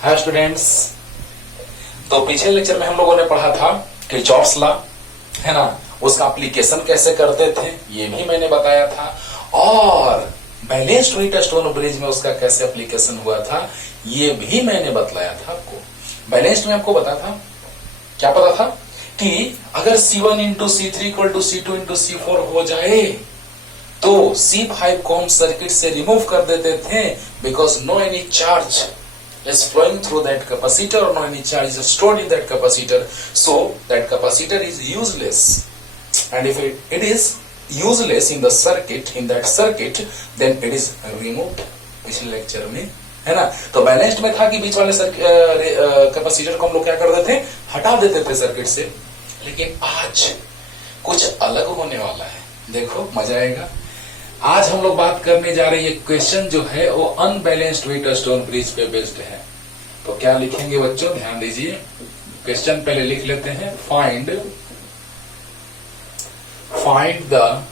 Hi students. तो पिछले lecture में हम लोगों ने पढ़ा था किरचॉफ्स लॉ, है ना, उसका एप्लीकेशन कैसे करते थे ये भी मैंने बताया था, और बैलेंस्ड व्हीटस्टोन ब्रिज में उसका कैसे एप्लीकेशन हुआ था ये भी मैंने बतलाया था आपको। बैलेंस्ड में आपको पता था, क्या पता था कि अगर C1 into C3 equal to C2 into C4 हो जाए तो C5 को हम सर्किट से रिमूव कर देते थे, because no any charge is flowing through that capacitor or no any charge is stored in that capacitor, so that capacitor is useless, and if it is useless in the circuit, in that circuit, then it is removed। पिछले lecture में, है ना। तो balanced में था कि बीच वाले capacitor को हम लोग क्या कर देते थे, हटा देते थे सर्किट से, लेकिन आज कुछ अलग होने वाला है। देखो मजा आएगा। आज हम लोग बात करने जा रहे हैं, ये क्वेश्चन जो है वो अनबैलेंस्ड व्हीटस्टोन ब्रिज पे बेस्ड है। तो क्या लिखेंगे बच्चों, ध्यान दीजिए। क्वेश्चन पहले लिख लेते हैं, find the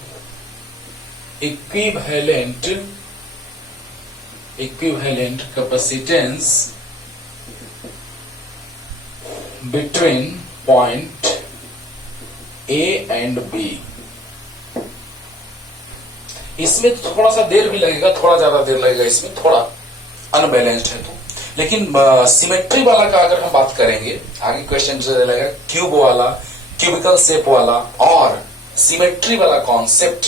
equivalent capacitance between point A and B. इसमें थोड़ा सा देर भी लगेगा, थोड़ा ज्यादा देर लगेगा, इसमें थोड़ा अनबैलेंस्ड है तो, लेकिन सिमेट्री वाला का अगर हम बात करेंगे, आगे क्वेश्चन जो लगेगा क्यूब वाला, क्यूबिकल शेप वाला और सिमेट्री वाला कॉन्सेप्ट,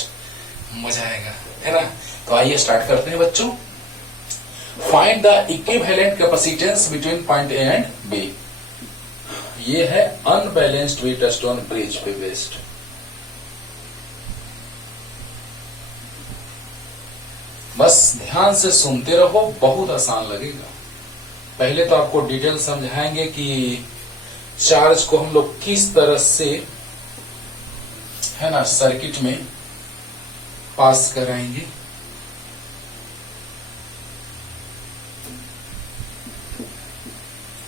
मजा आएगा, है ना। तो आइए स्टार्ट करते हैं बच्चों। Find the equivalent capacitance between point A and B. ये है अनबैलेंस्ड व्हीटस्टोन ब्रिज पे बेस्ड। बस ध्यान से सुनते रहो, बहुत आसान लगेगा। पहले तो आपको डिटेल समझाएंगे कि चार्ज को हम लोग किस तरह से, है ना, सर्किट में पास कराएंगे।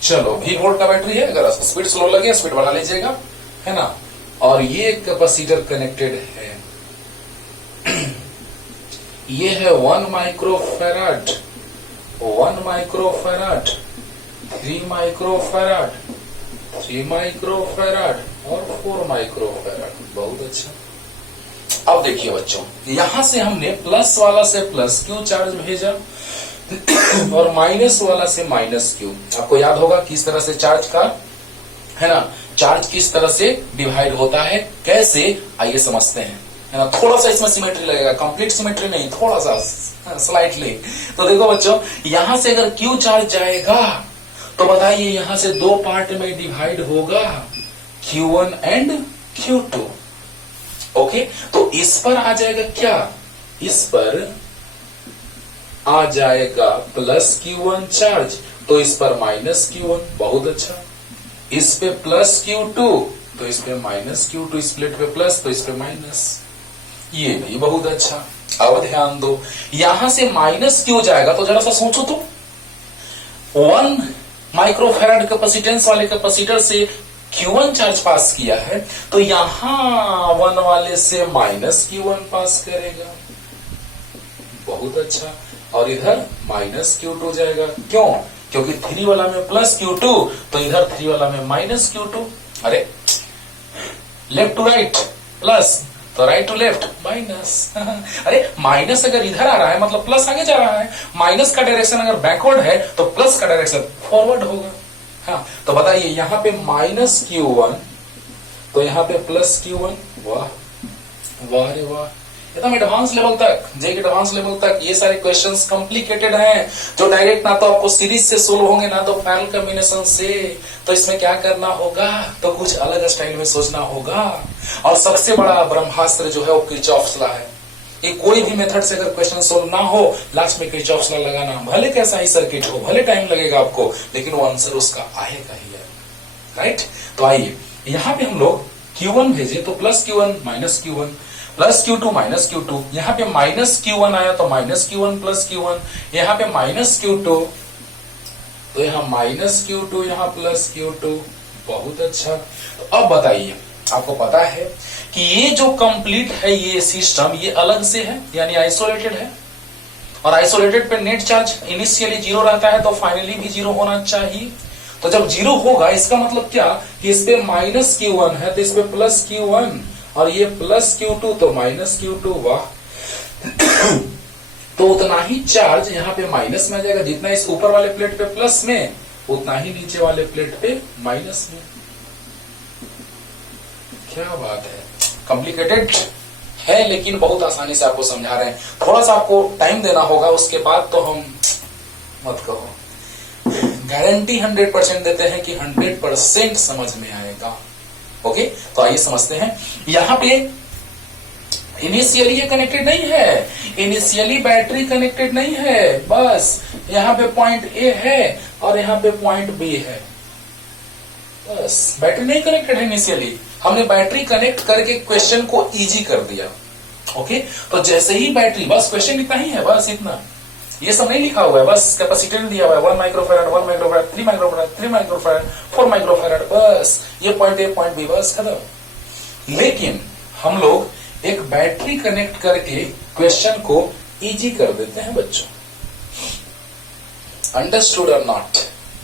चलो, V वोल्ट का बैटरी है, अगर स्पीड स्लो लगे स्पीड बढ़ा लीजिएगा, है ना। और ये कैपेसिटर कनेक्टेड है, ये है 1 माइक्रोफैराड, 1 माइक्रोफैराड, 3 माइक्रोफैराड, 3 माइक्रोफैराड और 4 माइक्रोफैराड। बहुत अच्छा। अब देखिए बच्चों, यहां से हमने प्लस वाला से प्लस क्यू चार्ज भेजा और माइनस वाला से माइनस क्यू। आपको याद होगा किस तरह से चार्ज का, है ना, चार्ज किस तरह से डिवाइड होता है, कैसे, आइए समझते हैं, है ना। थोड़ा सा इसमें सिमेट्री लगेगा, कंप्लीट सिमेट्री नहीं, थोड़ा सा स्लाइटली। तो देखो बच्चों, यहां से अगर क्यू चार्ज जाएगा तो बताइए यहां से दो पार्ट में डिवाइड होगा, Q1 एंड Q2। ओके, तो इस पर आ जाएगा क्या, इस पर आ जाएगा प्लस Q1 चार्ज, तो इस पर माइनस Q1। बहुत अच्छा। इस पे प्लस Q2 तो इस पे माइनस Q2, इस प्लेट पे प्लस तो इस पे माइनस। ये भी बहुत अच्छा। अब ध्यान दो, यहां से माइनस क्यों जाएगा, तो जरा सा सोचो तो, 1 माइक्रोफैराड कैपेसिटेंस वाले कैपेसिटर से Q1 चार्ज पास किया है, तो यहां 1 वाले से माइनस Q1 पास करेगा। बहुत अच्छा। और इधर माइनस Q2 जाएगा, क्यों, क्योंकि 3 वाला में प्लस Q2 तो इधर 3 वाला में माइनस Q2। अरे लेफ्ट टू राइट प्लस, तो राइट टू लेफ्ट माइनस। अरे माइनस अगर इधर आ रहा है मतलब प्लस आगे जा रहा है, माइनस का डायरेक्शन अगर बैकवर्ड है तो प्लस का डायरेक्शन फॉरवर्ड होगा। हाँ, तो बताइए यहां पे माइनस Q1 तो यहां पे प्लस Q1। वाह वाह रे वाह, एकदम एडवांस लेवल तक, जेईई के एडवांस लेवल तक ये सारे क्वेश्चंस कॉम्प्लिकेटेड हैं, जो डायरेक्ट ना तो आपको सीरीज से सोल्व होंगे ना तो पैरेलल कॉम्बिनेशन से। तो इसमें क्या करना होगा, तो कुछ अलग स्टाइल में सोचना होगा। और सबसे बड़ा ब्रह्मास्त्र जो है वो किरचॉफ्स लॉ है। ये कोई भी मेथड से अगर क्वेश्चन सोल्व ना हो, लास्ट में किरचॉफ्स लॉ लगाना, भले कैसा ही सर्किट हो, भले टाइम लगेगा आपको, लेकिन वो आंसर उसका आएगा ही आएगा। राइट। तो आइए यहाँ पे हम लोग Q1 भेजे तो plus Q1 minus Q1, plus Q2 minus Q2, यहाँ पे माइनस Q1 आया तो माइनस Q1 प्लस Q1, यहाँ पे माइनस Q2 तो यहाँ माइनस Q2, यहाँ प्लस Q2। बहुत अच्छा। तो अब बताइए, आपको पता है कि ये जो कंप्लीट है ये सिस्टम, ये अलग से है यानी आइसोलेटेड है। और आइसोलेटेड पे नेट चार्ज इनिशियली जीरो रहता है तो फाइनली भी जीरो होना चाहिए। तो जब जीरो होगा इसका मतलब क्या कि इस पे माइनस Q1 है तो इस पे प्लस Q1 और ये प्लस Q2 तो माइनस Q2। वाह तो उतना ही चार्ज यहाँ पे माइनस में आ जाएगा, जितना इस ऊपर वाले प्लेट पे प्लस में उतना ही नीचे वाले प्लेट पे माइनस में। क्या बात है, कॉम्प्लिकेटेड है लेकिन बहुत आसानी से आपको समझा रहे हैं। थोड़ा सा आपको टाइम देना होगा, उसके बाद तो हम मत कहो, गारंटी 100% देते हैं कि 100% समझ में आएगा। ओके, तो आइए समझते हैं। यहां पे इनिशियली ये कनेक्टेड नहीं है, इनिशियली बैटरी कनेक्टेड नहीं है, बस यहां पे पॉइंट ए है और यहां पे पॉइंट बी है, बस बैटरी नहीं कनेक्टेड है इनिशियली। हमने बैटरी कनेक्ट करके क्वेश्चन को इजी कर दिया। ओके, तो जैसे ही बैटरी, बस क्वेश्चन इतना ही है, बस इतना, ये सब नहीं लिखा हुआ है, बस कैपेसिटेंस दिया हुआ है 1 microfarad, 1 microfarad, 3 microfarad, 3 microfarad, 4 microfarad, बस ये पॉइंट ए पॉइंट बी, बस खत्म। लेकिन हम लोग एक बैटरी कनेक्ट करके क्वेश्चन को इजी कर देते हैं बच्चों। अंडरस्टूड और नॉट,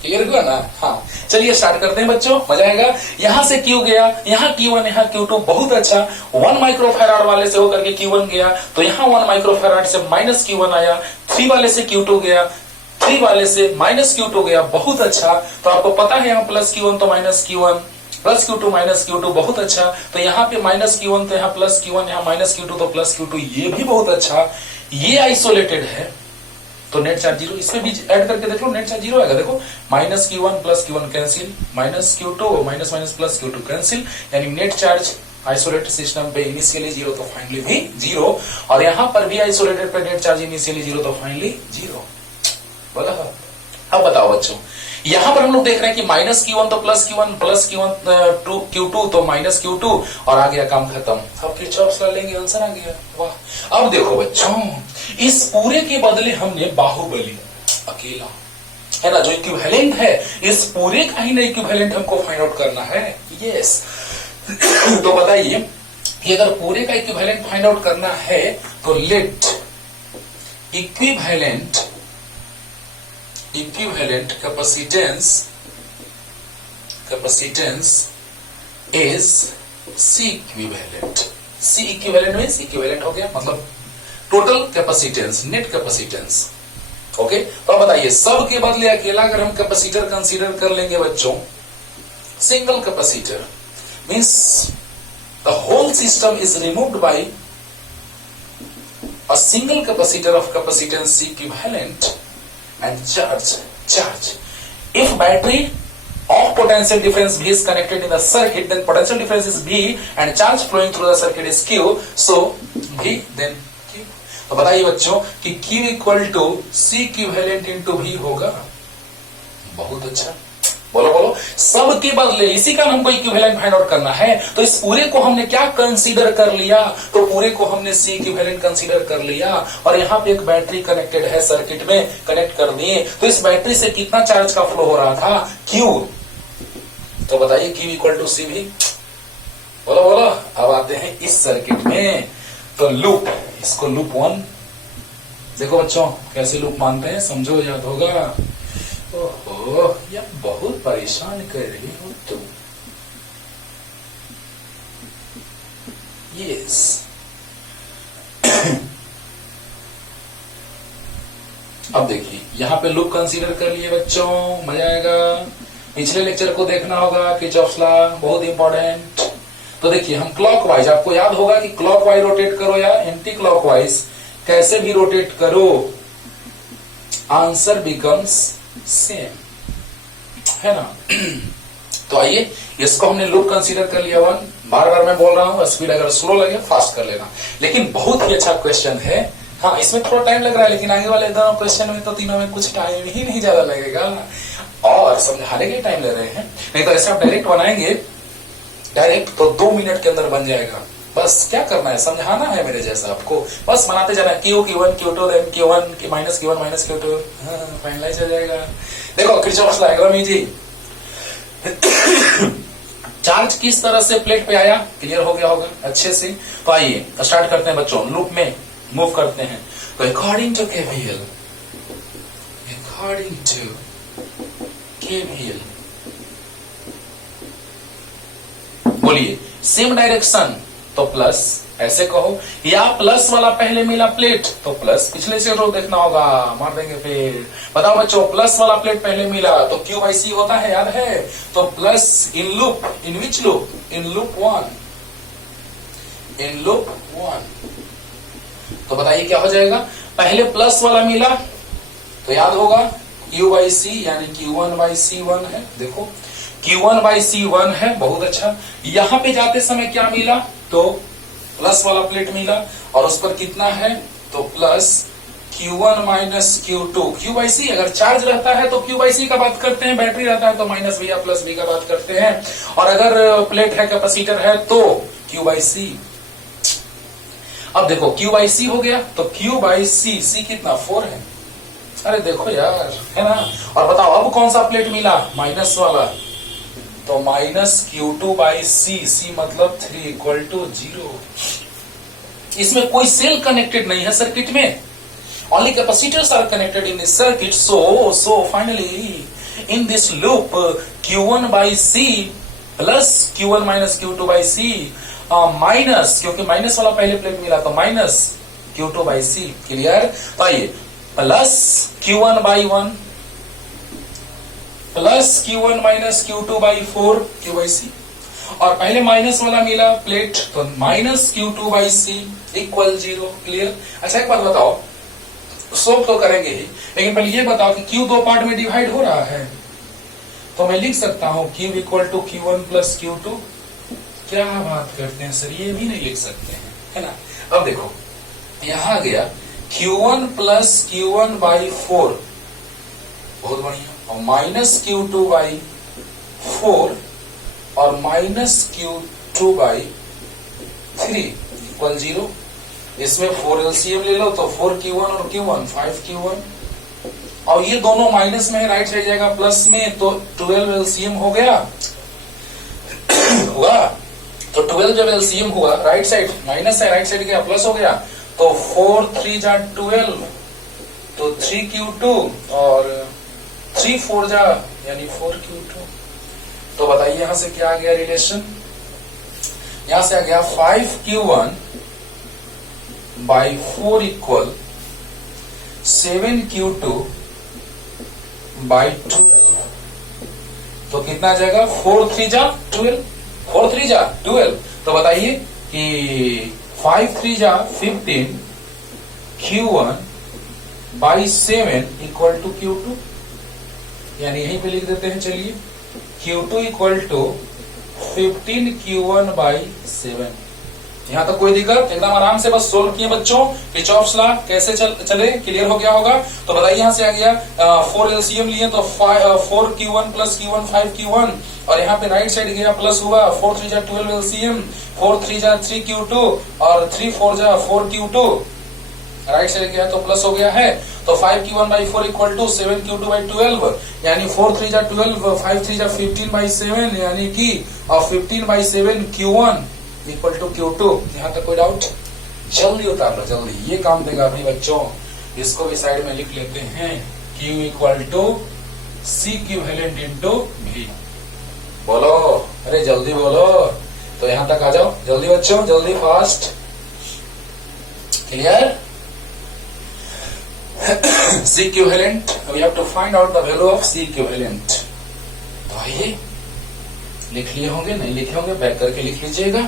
क्लियर हुआ ना? हाँ, चलिए स्टार्ट करते हैं बच्चों, मजा आएगा। यहां से Q गया, यहाँ Q1, यहाँ Q2, बहुत अच्छा। 1 माइक्रोफैराड वाले से होकर के Q1 गया तो यहाँ 1 माइक्रोफैराड से माइनस Q1 आया। 3 वाले से Q2 गया, 3 वाले से माइनस Q2 गया, बहुत अच्छा। तो आपको पता है यहाँ प्लस Q1 तो minus Q1, plus Q2 minus Q2, बहुत अच्छा। तो यहाँ पे माइनस Q1 तो यहाँ प्लस Q1, यहाँ माइनस Q2 तो प्लस Q2, ये भी बहुत अच्छा। ये आइसोलेटेड है तो नेट चार्ज जीरो, इसमें भी ऐड करके देख लो, नेट चार्ज जीरो आएगा। देखो minus Q1 plus Q1 cancel, minus Q2 minus minus plus Q2 cancel, यानी नेट चार्ज आइसोलेटेड सिस्टम पे इनिशियली जीरो तो फाइनली भी जीरो। और यहां पर भी आइसोलेटेड पे नेट चार्ज इनिशियली जीरो तो फाइनली जीरो। बोला? अब बताओ बच्चों, यहां पर हम लोग देख रहे हैं कि माइनस Q1 तो प्लस Q1, प्लस Q2 तो माइनस Q2, और आ गया काम खत्म। अब किरचॉफ्स लॉ लेंगे, आंसर आ गया। वाह, अब देखो बच्चों, इस पूरे के बदले हमने बाहुबली अकेला है ना, जो इक्विवेलेंट है, इस पूरे का ही ना इक्विवेलेंट हमको फाइंड आउट करना है। यस तो बताइए कि अगर पूरे का इक्विवेलेंट फाइंड आउट करना है तो let equivalent capacitance is C equivalent। C equivalent means equivalent हो गया, मतलब total capacitance, net capacitance. Okay, तो अब बताइए, सब के बदले अकेला अगर हम कैपेसिटर कंसीडर कर लेंगे बच्चों, single capacitor means the whole system is removed by a single capacitor of capacitance C equivalent and charge. If battery of potential difference V is connected in the circuit, then potential difference is V and charge flowing through the circuit is Q. So V then Q. तो बताइए बच्चों कि Q equal to C equivalent into V होगा। बहुत अच्छा, बोलो बोलो। सब के बदले इसी का हमको इक्विवेलेंट फाइंड आउट करना है, तो इस पूरे को हमने क्या कंसीडर कर लिया, तो पूरे को हमने C इक्विवेलेंट कंसीडर कर लिया। और यहाँ पे एक बैटरी कनेक्टेड है, सर्किट में कनेक्ट कर दिए, तो इस बैटरी से कितना चार्ज का फ्लो हो रहा था, Q। तो बताइए Q इक्वल टू C भी, बोलो बोलो। अब आते हैं इस सर्किट में, तो लूप, इसको लूप 1 देखो बच्चों कैसे लूप मानते हैं, समझो, याद होगा। ओहो, यह बहुत परेशान कर रही हो तुम। यस अब देखिए, यहां पे लूप कंसीडर कर लिए बच्चों, मजा आएगा। पिछले लेक्चर को देखना होगा, किरचॉफ्स लॉ बहुत इंपॉर्टेंट। तो देखिए, हम क्लॉकवाइज, आपको याद होगा कि क्लॉकवाइज रोटेट करो या एंटी क्लॉकवाइज, कैसे भी रोटेट करो, आंसर बिकम्स सेम, है ना। तो आइए, इसको हमने लूप कंसीडर कर लिया 1। बार बार मैं बोल रहा हूं, स्पीड अगर स्लो लगे फास्ट कर लेना, लेकिन बहुत ही अच्छा क्वेश्चन है। हाँ, इसमें थोड़ा टाइम लग रहा है, लेकिन आगे वाले दोनों क्वेश्चन में तो तीनों में कुछ टाइम ही नहीं ज्यादा लगेगा, और समझाने के टाइम ले रहे हैं। नहीं तो ऐसे आप डायरेक्ट बनाएंगे, डायरेक्ट तो 2 मिनट के अंदर बन जाएगा। बस क्या करना है, समझाना है मेरे जैसा आपको, बस बनाते जाना है। Q1 Q2 then Q1 minus Q1 minus Q2, finalise हो जाएगा। देखो किरचॉफ्स लॉ एकदम इजी। चार्ज किस तरह से प्लेट पे आया, क्लियर हो गया होगा अच्छे से। तो आइए स्टार्ट करते हैं बच्चों, लूप में मूव करते हैं। तो अकॉर्डिंग टू केवीएल बोलिए सेम डायरेक्शन तो प्लस, ऐसे कहो, या प्लस वाला पहले मिला प्लेट तो प्लस, पिछले से रो देखना होगा, मार देंगे फिर। बताओ बच्चों, प्लस वाला प्लेट पहले मिला तो क्यू बाई सी होता है, याद है? तो plus in loop, in which loop? In loop one, in loop one. तो बताइए क्या हो जाएगा? पहले प्लस वाला मिला तो याद होगा क्यू बाई सी यानी Q1 बाई C1 है। देखो Q1 बाई C1 है, बहुत अच्छा। यहां पे जाते समय क्या मिला? तो प्लस वाला प्लेट मिला और उस पर कितना है? तो plus Q1 minus Q2। Q by C अगर चार्ज रहता है तो Q बाई सी का बात करते हैं, बैटरी रहता है तो माइनस V या प्लस V का बात करते हैं, और अगर प्लेट है, कैपेसिटर है तो Q बाई सी। अब देखो Q बाई सी हो गया तो Q बाई सी, सी कितना? 4 है। अरे देखो यार, है ना? और बताओ अब कौन सा प्लेट मिला? माइनस वाला, तो माइनस Q2 बाई सी, सी मतलब 3 इक्वल टू 0। इसमें कोई सेल कनेक्टेड नहीं है सर्किट में, only capacitors are connected in this circuit. So finally in this loop Q1 by C plus Q1 minus Q2 by C minus, क्योंकि minus वाला पहले plate मिला तो minus Q2 by C. Clear? तो आइए plus Q1 by 1 plus Q1 minus Q2 by 4 Q by C, और पहले minus वाला मिला प्लेट तो minus Q2 by C equal 0। Clear? अच्छा एक बात बताओ, सोल्व तो करेंगे ही, लेकिन पहले ये बताओ कि Q दो पार्ट में डिवाइड हो रहा है, तो मैं लिख सकता हूं Q equal to Q1 plus Q2। क्या बात करते हैं सर, ये भी नहीं लिख सकते हैं, है ना? अब देखो यहां गया Q1 प्लस Q1 बाई 4, बहुत बढ़िया, और माइनस Q2 बाई 4 और माइनस Q2 बाई 3 इक्वल 0। इसमें 4 एलसीएम ले लो तो 4Q1 और Q1 5Q1, और ये दोनों माइनस में है, राइट साइड जाएगा प्लस में, तो 12 एलसीएम हो गया हुआ। तो 12 जब एलसीएम हुआ, राइट साइड माइनस है, राइट साइड गया प्लस हो गया, तो 4 3 जा 12, तो 3Q2 और 3 4 जा यानी 4Q2। तो बताइए यहां से क्या आ गया रिलेशन? यहां से आ गया 5Q1 by 4 equal 7Q2 by 12। तो कितना आ जाएगा? 4 3 जा 12, 4 3 जा 12। तो बताइए कि 5 3 जा 15 Q1 by 7 equal to Q2, यानी यहीं पे लिख देते हैं। चलिए Q2 equal to 15 Q1 by 7। यहां तक कोई दिक्कत? एकदम आराम से बस सोल्व किए बच्चों। किरचॉफ्स लॉ कैसे चले, क्लियर हो गया होगा? तो बताइए यहां से आ गया 4 एलसीएम लिए तो 4Q1 प्लस Q1 5Q1, और यहाँ पे राइट साइड गया प्लस हुआ, 4 3 जा 12 एलसीएम, 4 3 जा 3Q2 और 3 4 जा 4Q2, राइट साइड गया तो प्लस हो गया है। तो 5Q1 by 4 equal to 7Q2 by 12, यानी 4 3 जा 12, 5 3 जा 15 बाई 7, यानी कि 15 by 7 Q1 equal to Q2। यहाँ तक कोई डाउट? जल्दी उतार लो, जल्दी, ये काम देगा अभी बच्चों। इसको भी साइड में लिख लेते हैं, Q equal to C equivalent into V। बोलो, अरे जल्दी बोलो। तो यहां तक आ जाओ जल्दी बच्चों, जल्दी fast. Clear? C equivalent, we have to find out the value of C equivalent। तो आइए, लिख लिए होंगे, नहीं लिखे होंगे बैक करके लिख लीजिएगा।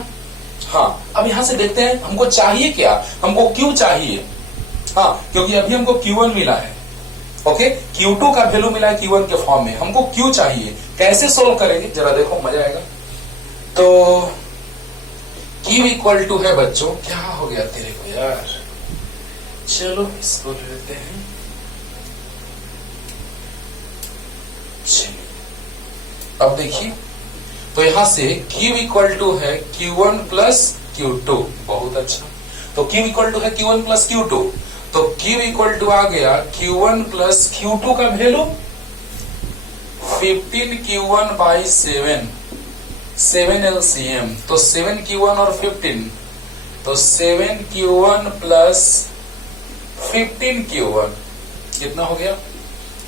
हाँ, अब यहां से देखते हैं हमको चाहिए क्या, हमको Q चाहिए। हाँ, क्योंकि अभी हमको Q1 मिला है, ओके, Q2 का वैल्यू मिला है Q1 के फॉर्म में, हमको Q चाहिए। कैसे सोल्व करेंगे जरा देखो, मजा आएगा। तो Q इक्वल टू है बच्चों, क्या हो गया तेरे को यार, चलो इसको ले लेते हैं। चलिए अब देखिए, तो यहां से Q इक्वल टू है Q1 प्लस Q2, बहुत अच्छा। तो Q इक्वल टू है Q1 प्लस Q2, तो Q इक्वल टू आ गया Q1 प्लस Q2 का वैल्यू 15Q1 बाई 7 एलसीएम, तो 7Q1 और 15, तो 7Q1 प्लस 15Q1 कितना हो गया?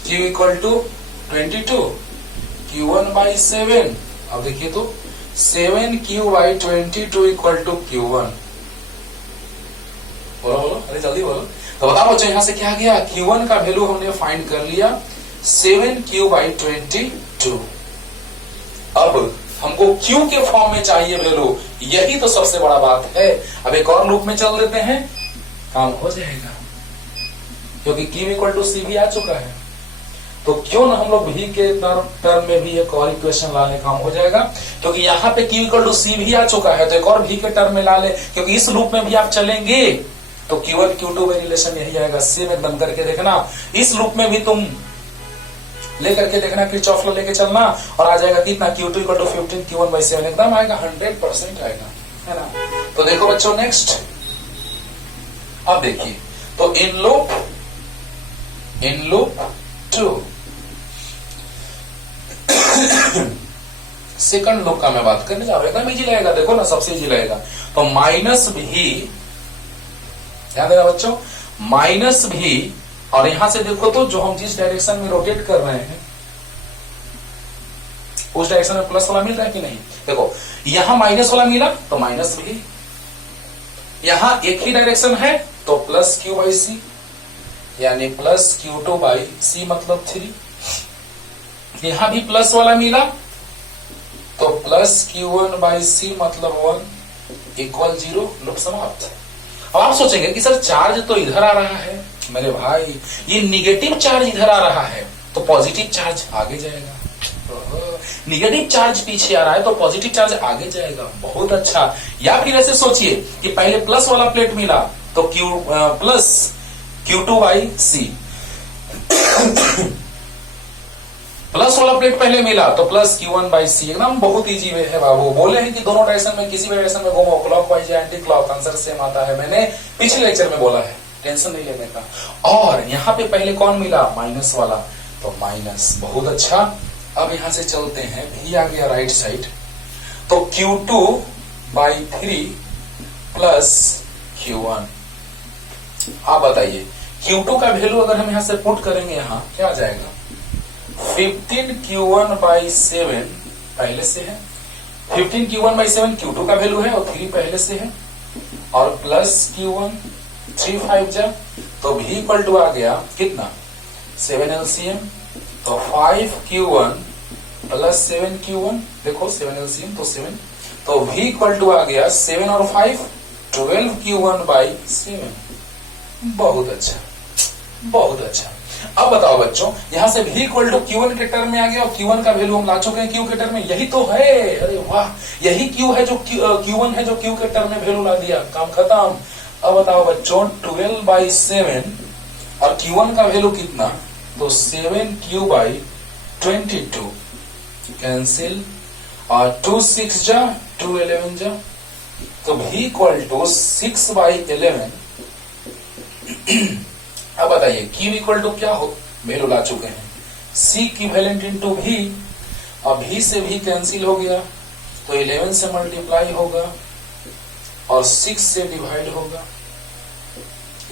Q equal to 22, Q1 by 7। अब देखिए तो 7Q by 22 equal to Q1। बोलो बोलो, अरे जल्दी बोलो। तो बताओ बच्चों यहां से क्या गया? Q1 का वैल्यू हमने फाइंड कर लिया 7Q बाई 22। अब हमको Q के फॉर्म में चाहिए वैल्यू, यही तो सबसे बड़ा बात है। अब एक और लूप में चल देते हैं, काम हो जाएगा, क्योंकि Q इक्वल टू C भी आ चुका है। तो क्यों ना हम लोग V के टर्म में भी एक और इक्वेशन ला ले, काम हो जाएगा। क्योंकि यहाँ पे Q इक्वल टू C भी आ चुका है, तो एक और V के टर्म में ला ले, क्योंकि इस लूप में भी आप चलेंगे तो Q1 Q2 में रिलेशन यही आएगा। सेम एकदम करके देखना, इस लूप में भी तुम लेकर के देखना, किरचॉफ लॉ लेके चलना, और आ जाएगा कितना? Q2 equal to 15 Q1 by 7 एकदम आएगा, 100% आएगा, है ना। तो देखो बच्चों नेक्स्ट, अब देखिए तो इन लूप 2 सेकंड लूप का मैं बात करने जा रहा हूं, एकदम इजी लगेगा, देखो ना सबसे इजी लगेगा। तो माइनस भी, ध्यान देना बच्चों, माइनस भी, और यहां से देखो तो जो हम जिस डायरेक्शन में रोटेट कर रहे हैं उस डायरेक्शन में प्लस वाला मिल रहा है कि नहीं? देखो यहां माइनस वाला मिला तो माइनस भी, यहां एक ही डायरेक्शन है तो प्लस Q बाई C, यानी प्लस Q2 बाई C मतलब 3। यहां भी प्लस वाला मिला तो प्लस Q1 बाई C मतलब 1 इक्वल 0, लूप समाप्त। अब आप सोचेंगे कि सर चार्ज तो इधर आ रहा है, मेरे भाई ये निगेटिव चार्ज इधर आ रहा है तो पॉजिटिव चार्ज आगे जाएगा, निगेटिव चार्ज पीछे आ रहा है तो पॉजिटिव चार्ज आगे जाएगा। बहुत अच्छा। या फिर ऐसे सोचिए कि पहले प्लस वाला प्लेट मिला तो plus Q2 by C, plus वाला प्लेट पहले मिला तो प्लस Q1 बाई C, एकदम बहुत इजी वे है बाबू। बोले हैं कि दोनों डायरेक्शन में किसी भी डायरेक्शन में घूमो, क्लॉकवाइज या एंटी क्लॉक, आंसर सेम आता है, मैंने पिछले लेक्चर में बोला है, टेंशन नहीं लेने का। और यहाँ पे पहले कौन मिला? माइनस वाला, तो माइनस, बहुत अच्छा। अब यहां से चलते हैं, भी आ गया राइट साइड, तो Q2 बाई 3 प्लस Q1। आप बताइए Q2 का वैल्यू अगर हम यहां से पुट करेंगे, यहां क्या आ जाएगा? 15 Q1 बाई 7 पहले से है, 15 Q1 बाई 7 Q2 का वैल्यू है और 3 पहले से है, और प्लस Q1, 3 5 जा, तो V इक्वल टू आ गया कितना? 7 LCM, तो 5 Q1 प्लस 7 Q1, देखो 7 LCM तो 7, तो V इक्वल टू आ गया 7 और 5 12 Q1 बाई 7। बहुत अच्छा, बहुत अच्छा। अब बताओ बच्चों, यहां से V इक्वल टू Q1 के टर्म में आ गया और Q1 का वैल्यू हम ला चुके हैं Q के टर्म में, यही तो है। अरे वाह, यही Q है जो Q1 है जो Q के टर्म में वैल्यू ला दिया, काम खत्म। अब बताओ बच्चों 12 बाई 7 और Q1 का वैल्यू कितना? तो 7Q बाई 22 कैंसिल, और 2 6 जा, 2 11 जा, तो V इक्वल टू 6 बाई 11। अब बताइए Q इक्वल टू क्या हो, वैल्यू ला चुके हैं, C इक्विवेलेंट इनटू V, अब V से V कैंसिल हो गया तो 11 से मल्टीप्लाई होगा और 6 से डिवाइड होगा,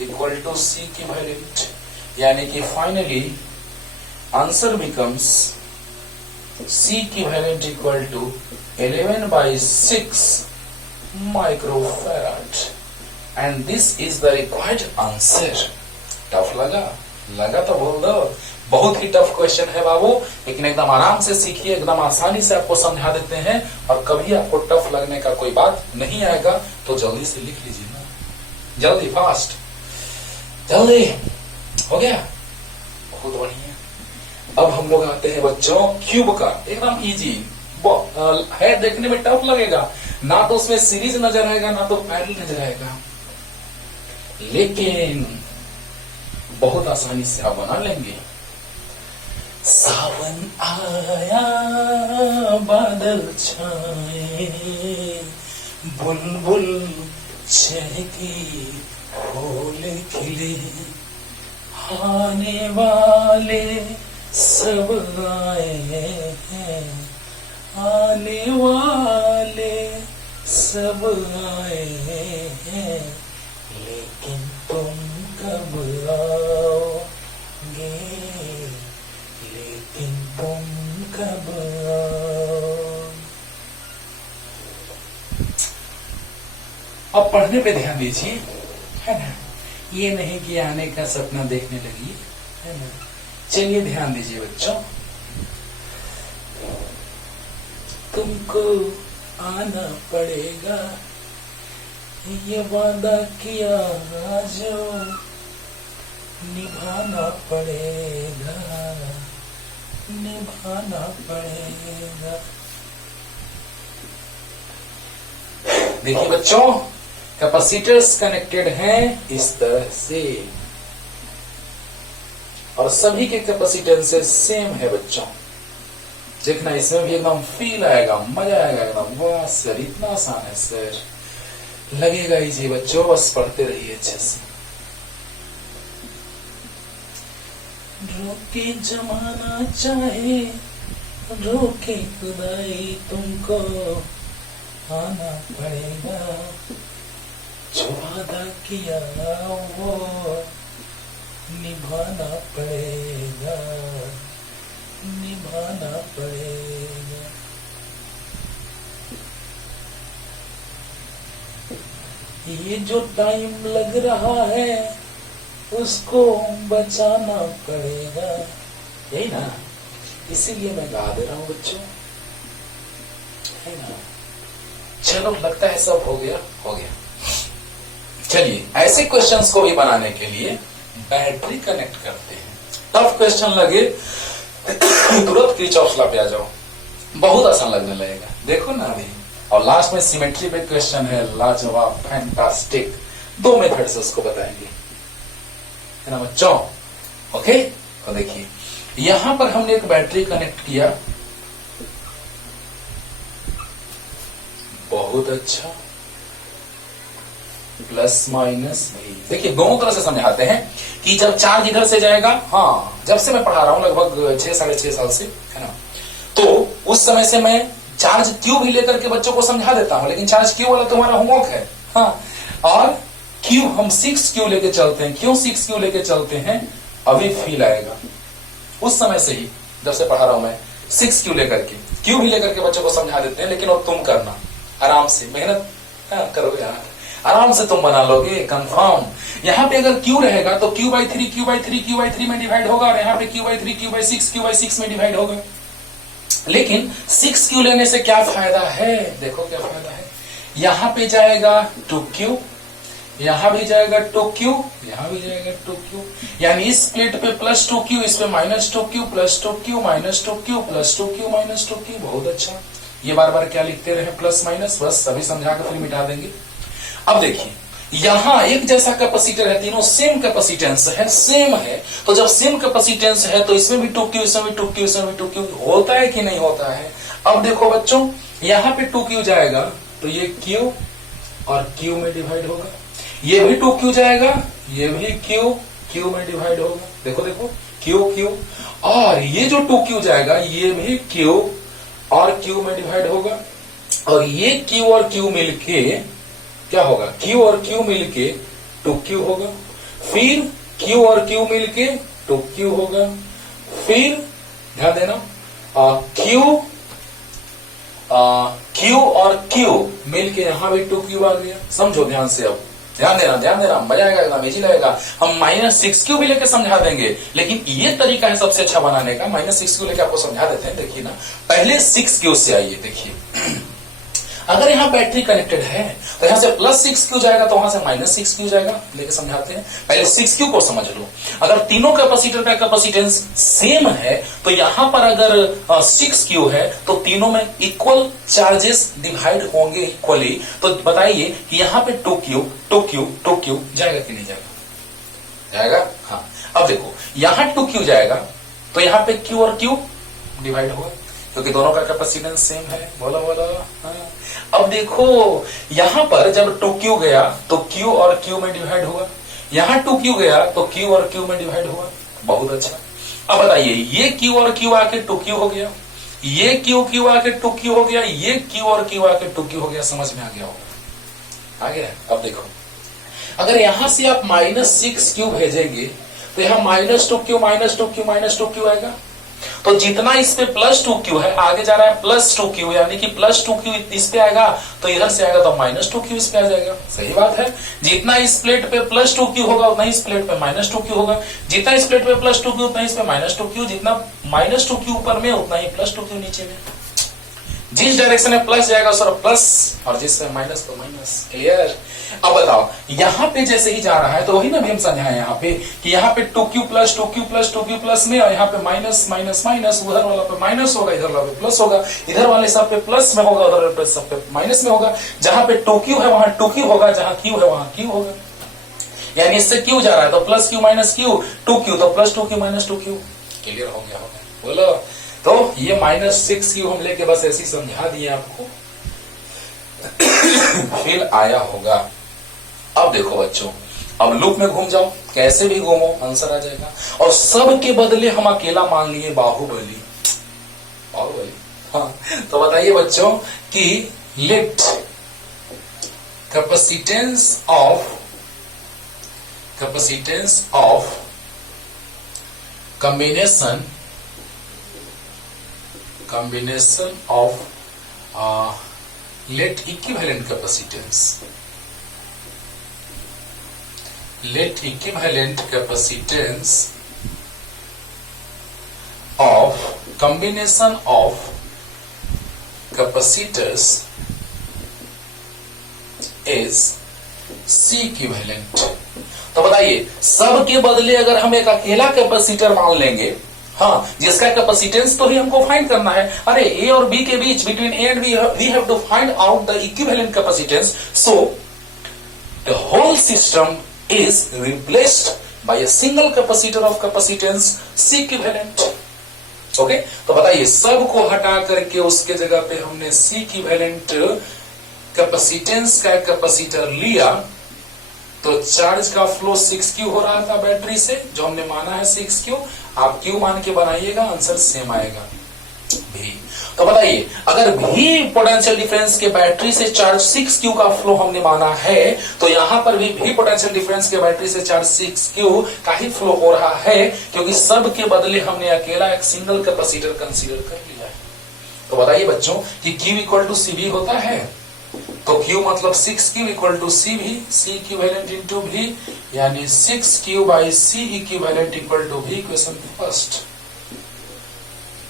इक्वल टू C इक्विवेलेंट, यानी कि finally answer becomes C equivalent equal to 11 by 6 microfarad, and this is the required answer. Tough लगा तो बोल दो, बहुत ही टफ क्वेश्चन है बाबू, लेकिन एकदम आराम से सीखिए, एकदम आसानी से आपको समझा देते हैं, और कभी आपको टफ लगने का कोई बात नहीं आएगा। तो जल्दी से लिख लीजिए ना, जल्दी, फास्ट, जल्दी, हो गया, बहुत बढ़िया। अब हम लोग आते हैं बच्चों क्यूब का, एकदम इजी है, देखने में टफ लगेगा, ना तो उसमें सीरीज नजर आएगा ना तो पैरेलल नजर आएगा, लेकिन बहुत आसानी से आप बना लेंगे। सावन आया बादल छाए, बुलबुल चहकी फूल खिले, आने वाले सब आए हैं, आने वाले सब आए हैं, लेकिन तुम कब अब पढ़ने पे ध्यान दीजिए, है ना, ये नहीं कि आने का सपना देखने लगी, है ना। चलिए ध्यान दीजिए बच्चों, तुमको आना पड़ेगा, ये वादा किया जो निभाना पड़ेगा, निभाना पड़ेगा। देखिए बच्चों, कैपेसिटर्स कनेक्टेड हैं इस तरह से और सभी के कैपेसिटेंसेस सेम है बच्चों। देखना इसमें भी एकदम फील आएगा, मजा आएगा एकदम। वाह सर, इतना आसान है सर, लगेगा इजी बच्चों, बस पढ़ते रहिए अच्छे से। रोके जमाना चाहे रोके खुदाई, तुमको आना पड़ेगा, जो वादा किया वो निभाना पड़ेगा, निभाना पड़ेगा। ये जो टाइम लग रहा है उसको बचाना पड़ेगा, यही ना, इसीलिए मैं गा दे रहा हूं बच्चों, है ना। चलो लगता है सब हो गया, हो गया। चलिए ऐसे क्वेश्चंस को भी बनाने के लिए बैटरी कनेक्ट करते हैं। टफ क्वेश्चन लगे तुरंत किरचॉफ लॉ पे आ जाओ, बहुत आसान लगने लगेगा। देखो ना अभी, और लास्ट में सिमेट्री पे क्वेश्चन है, लाजवाब, फैंटास्टिक। 2 मेथड से उसको बताएंगे, है ना बच्चों। ओके, तो देखिए यहां पर हमने एक बैटरी कनेक्ट किया, बहुत अच्छा, प्लस माइनस। देखिए दोनों तरह से समझाते हैं कि जब चार्ज इधर से जाएगा, हाँ जब से मैं पढ़ा रहा हूं लगभग 6-6.5 साल से, है ना, तो उस समय से मैं चार्ज क्यू भी लेकर के बच्चों को समझा देता हूं, लेकिन चार्ज क्यू वाला तुम्हारा होमवर्क है, हाँ। और क्यू हम 6 क्यू लेके चलते हैं, क्यों 6 क्यू लेके चलते हैं अभी फील आएगा। उस समय से ही जब से पढ़ा रहा हूं मैं 6 क्यू लेकर के, क्यू भी लेकर के बच्चों को समझा देते हैं, लेकिन वो तुम करना आराम से, मेहनत करोगे यार, आराम से तुम बना लोगे कंफर्म। यहाँ पे अगर Q रहेगा तो Q/3 Q/3 Q/3 में डिवाइड होगा, और यहाँ पे Q/3 Q/6 Q/6 में डिवाइड होगा। लेकिन 6Q लेने से क्या फायदा है, देखो क्या फायदा है। यहाँ पे जाएगा 2Q, यहाँ भी जाएगा 2Q, यहाँ भी जाएगा 2Q, यानी इस प्लेट पे प्लस 2Q, इस पे minus 2Q, plus 2Q, minus 2Q, plus 2Q, minus 2Q। बहुत अच्छा, ये बार बार क्या लिखते रहे, प्लस माइनस, बस सभी समझा कर फिर मिटा देंगे। अब देखिए यहां एक जैसा कैपेसिटर है, तीनों सेम कैपेसिटेंस है, सेम है, तो जब सेम कैपेसिटेंस है तो इसमें भी 2Q, इसमें भी 2Q, इसमें भी 2Q होता है कि नहीं होता है। अब देखो बच्चों, यहां पे 2Q जाएगा तो ये Q और Q में डिवाइड होगा, ये भी 2Q जाएगा, ये भी Q में डिवाइड होगा। देखो देखो Q, और ये जो 2Q जाएगा ये भी Q और Q में डिवाइड होगा, और ये Q और Q मिलके क्या होगा, Q और Q मिलके 2Q होगा, फिर Q और Q मिलके 2Q होगा, फिर ध्यान देना Q और Q मिलके यहां भी 2Q आ गया। समझो ध्यान से, अब ध्यान देना, मजा आएगा, एकदम इजी लगेगा। हम -6Q भी लेके समझा देंगे, लेकिन ये तरीका है सबसे अच्छा बनाने का, -6Q लेके आपको समझा देते हैं। देखिए ना, पहले 6Q से आइए। देखिए अगर यहाँ बैटरी कनेक्टेड है तो यहाँ से प्लस 6Q जाएगा, तो वहां से माइनस 6Q जाएगा, लेके समझाते हैं। पहले 6Q को समझ लो। अगर तीनों कैपेसिटर का कैपेसिटेंस सेम है तो यहाँ पर अगर 6Q है तो तीनों में इक्वल चार्जेस डिवाइड होंगे इक्वली। तो बताइए कि यहाँ पे 2Q जाएगा कि नहीं जाएगा, जाएगा, हाँ। अब देखो यहाँ 2Q जाएगा तो यहाँ पे Q और Q डिवाइड होगा, क्योंकि दोनों का कैपेसिटेंस सेम है। बोलो हाँ। अब देखो यहां पर जब 2Q गया तो Q और Q में डिवाइड हुआ, यहां 2Q गया तो Q और Q में डिवाइड हुआ। बहुत अच्छा। अब बताइए ये Q और Q आके 2Q हो गया, ये Q आके 2Q हो गया, ये Q और Q आके 2Q हो गया। समझ में आ गया होगा, आ गया। अब देखो अगर यहां से आप -6Q भेजेंगे तो यहां -2Q आएगा, तो जितना इस पे प्लस 2q है, आगे जा रहा है प्लस 2q, यानी कि प्लस 2q इस पे आएगा तो इधर से आएगा तो माइनस 2q इस पे आ जाएगा। सही बात है, जितना इस प्लेट पे प्लस 2q होगा उतना इस प्लेट पे माइनस 2q होगा, जितना इस प्लेट पे प्लस 2q उतना इस पे माइनस 2q, जितना माइनस 2q ऊपर में उतना ही प्लस 2q नीचे में। जिस डायरेक्शन में प्लस जाएगा सर प्लस, और जिसमें माइनस तो माइनस। क्लियर? अब बताओ यहाँ पे जैसे ही जा रहा है तो वही ना भी हम समझाए यहाँ पे कि यहाँ पे 2q plus 2q plus 2q plus में, और यहाँ पे माइनस माइनस माइनस, उधर वाला पे माइनस होगा, इधर वाला पे प्लस होगा, इधर वाले सब पे प्लस में होगा, उधर पे सब पे माइनस में होगा। जहां पे 2q है वहां 2q होगा, जहां q है वहां q होगा। यानी इससे q जा रहा है तो plus q minus q, 2q तो plus 2q minus 2q। Clear हो गया? बोलो। तो ये माइनस 6q हम लेके बस ऐसे ही समझा दिए आपको, फिर आया होगा। अब देखो बच्चों, अब लूप में घूम जाओ, कैसे भी घूमो आंसर आ जाएगा। और सब के बदले हम अकेला मान लिए बाहुबली। बाहुबली, हाँ। तो बताइए बच्चों कि let capacitance of combination of let equivalent capacitance of combination of capacitors is C equivalent। तो बताइए, सब के बदले अगर हम एक अकेला कैपेसिटर मान लेंगे, हाँ, जिसका कैपेसिटेंस तो ही हमको फाइंड करना है। अरे ए और बी के बीच, between A and B we have to find out the equivalent capacitance, so the whole system is replaced by a single capacitor of capacitance C equivalent. Okay, तो बताइए, सब को हटा करके उसके जगह पे हमने सी इक्विवेलेंट कैपेसिटेंस का कैपेसिटर लिया, तो चार्ज का फ्लो 6q हो रहा था बैटरी से, जो हमने माना है 6q। आप q मान के बनाइएगा, आंसर सेम आएगा भी। तो बताइए, अगर भी पोटेंशियल डिफरेंस के बैटरी से चार्ज 6q का फ्लो हमने माना है, तो यहां पर भी पोटेंशियल डिफरेंस के बैटरी से चार्ज 6q का ही फ्लो हो रहा है, क्योंकि सब के बदले हमने अकेला एक सिंगल कैपेसिटर कंसीडर कर लिया है। तो बताइए बच्चों कि q इक्वल टू cv होता है, तो q मतलब 6q equal to cv, c equivalent into v, यानी 6q by c equivalent equal to v। Question first.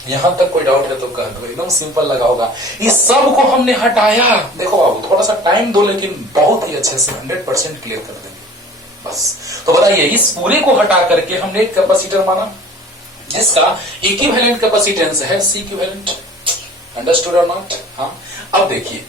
यहां तक कोई डाउट है तो कह दो, एकदम सिंपल लगा होगा। इस सब को हमने हटाया, देखो बाबू थोड़ा सा टाइम दो, लेकिन बहुत ही अच्छे से 100% क्लियर कर देंगे बस। तो बताइए, इस पूरे को हटा करके हमने एक कैपेसिटर माना जिसका इक्विवेलेंट कैपेसिटेंस है c इक्विवेलेंट। अंडरस्टूड और नॉट? हाँ। अब देखिए,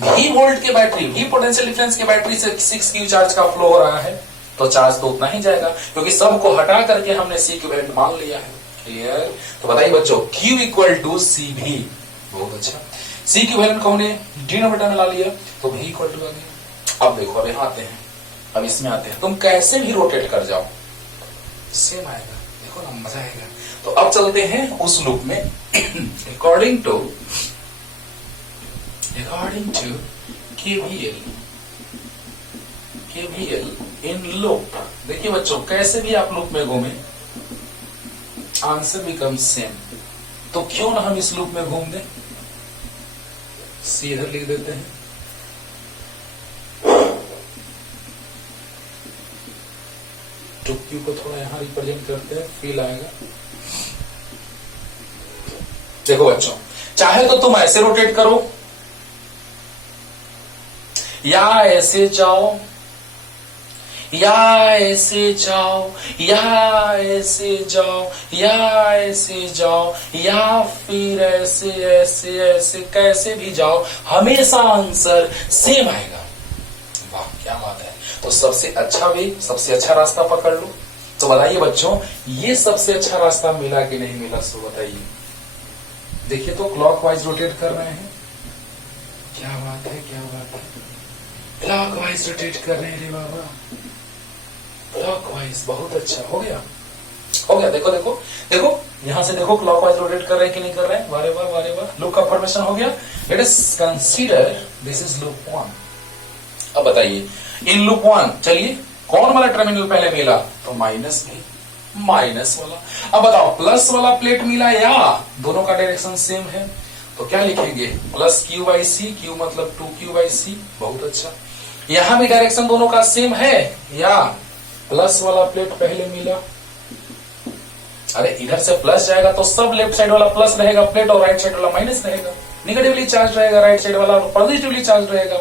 V वोल्ट के बैटरी, V पोटेंशियल डिफरेंस के बैटरी से 6q चार्ज का फ्लो हो रहा है, तो चार्ज तो उतना ही जाएगा, क्योंकि सब को हटा करके हमने C इक्विवेलेंट मान लिया है। क्लियर? तो बताइए बच्चों, Q इक्वल टू CV। बहुत अच्छा, C इक्विवेलेंट को हमने डिनोमिनेटर में ला लिया, तो V इक्वल टू आ गया। अब देखो, अब यहाँ आते हैं, अब इसमें आते हैं, तुम कैसे भी रोटेट कर जाओ सेम आएगा। देखो ना, मजा आएगा। तो अब चलते हैं उस लूप में। According to KVL in loop. देखिए बच्चों, कैसे भी आप लूप में घूमे आंसर बिकम सेम। तो क्यों ना हम इस लूप में घूम दें, सी इधर लिख देते हैं, टुक्यू को थोड़ा यहां रिप्रेजेंट करते हैं, फील आएगा। देखो बच्चों, चाहे तो तुम ऐसे रोटेट करो, या ऐसे जाओ, या ऐसे जाओ, या ऐसे जाओ, या ऐसे जाओ, या फिर ऐसे ऐसे ऐसे, कैसे भी जाओ हमेशा आंसर सेम आएगा। वाह क्या बात है। तो सबसे अच्छा वे, सबसे अच्छा रास्ता पकड़ लो। तो बताइए बच्चों, ये सबसे अच्छा रास्ता मिला कि नहीं मिला, सो बताइए। देखिए तो क्लॉकवाइज रोटेट कर रहे हैं, क्या बात है, क्या बात है। क्लॉकवाइज रोटेट कर रहे हैं रे बाबा, क्लॉकवाइज, बहुत अच्छा। हो गया, हो गया। देखो देखो देखो, यहां से देखो क्लॉकवाइज रोटेट कर रहे हैं कि नहीं कर रहे हैं। वारे वाह, वारे वाह। लूप का फॉर्मेशन हो गया। Let us consider this is loop 1। अब बताइए, इन लूप 1 चलिए, कौन वाला टर्मिनल पहले मिला, तो माइनस भी। माइनस वाला। अब बताओ प्लस वाला प्लेट मिला या दोनों का डायरेक्शन सेम है, तो क्या लिखेंगे, plus Q by C, Q मतलब 2q बाई सी। बहुत अच्छा। यहां भी डायरेक्शन दोनों का सेम है या प्लस वाला प्लेट पहले मिला, अरे इधर से प्लस जाएगा तो सब लेफ्ट साइड वाला प्लस रहेगा प्लेट और राइट साइड वाला माइनस रहेगा, निगेटिवली चार्ज रहेगा राइट साइड वाला और पॉजिटिवली चार्ज रहेगा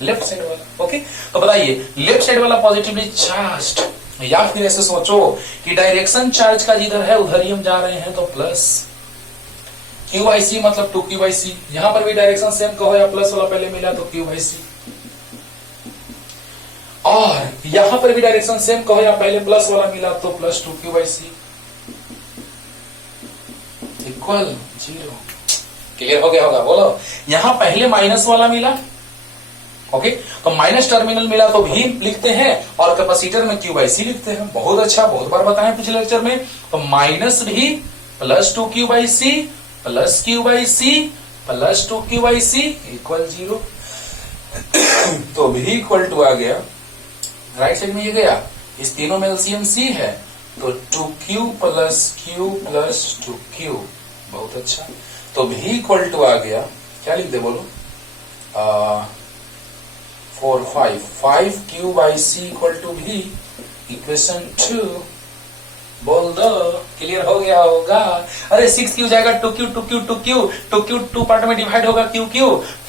लेफ्ट साइड वाला। ओके, तो बताइए लेफ्ट साइड वाला पॉजिटिवली चार्ज, या फिर ऐसे सोचो कि डायरेक्शन चार्ज का जिधर है उधर ही हम जा रहे हैं तो प्लस क्यू बाई सी मतलब 2q बाई सी। यहां पर भी डायरेक्शन सेम कहो या प्लस वाला पहले मिला तो क्यू बाई सी, और यहां पर भी डायरेक्शन सेम कहो या पहले प्लस वाला मिला तो plus 2q by C equal 0। Clear हो गया होगा, बोलो। यहां पहले माइनस वाला मिला, ओके, तो माइनस टर्मिनल मिला तो भी लिखते हैं और कैपेसिटर में क्यू बाई सी लिखते हैं। बहुत अच्छा, बहुत बार बताया पिछले लेक्चर में। तो minus V plus 2q by C plus Q by C plus 2q by C equal 0। तो भी इक्वल टू आ गया, राइट साइड में ये गया, इस तीनों में एलसीएम सी है तो 2q plus q plus 2q। बहुत अच्छा, तो भी इक्वल टू आ गया, क्या लिख दे बोलो, 4 5q by C equal to V equation 2। बोल दो, क्लियर हो गया होगा। अरे 6q जाएगा 2q 2q 2q 2q 2 part में डिवाइड होगा q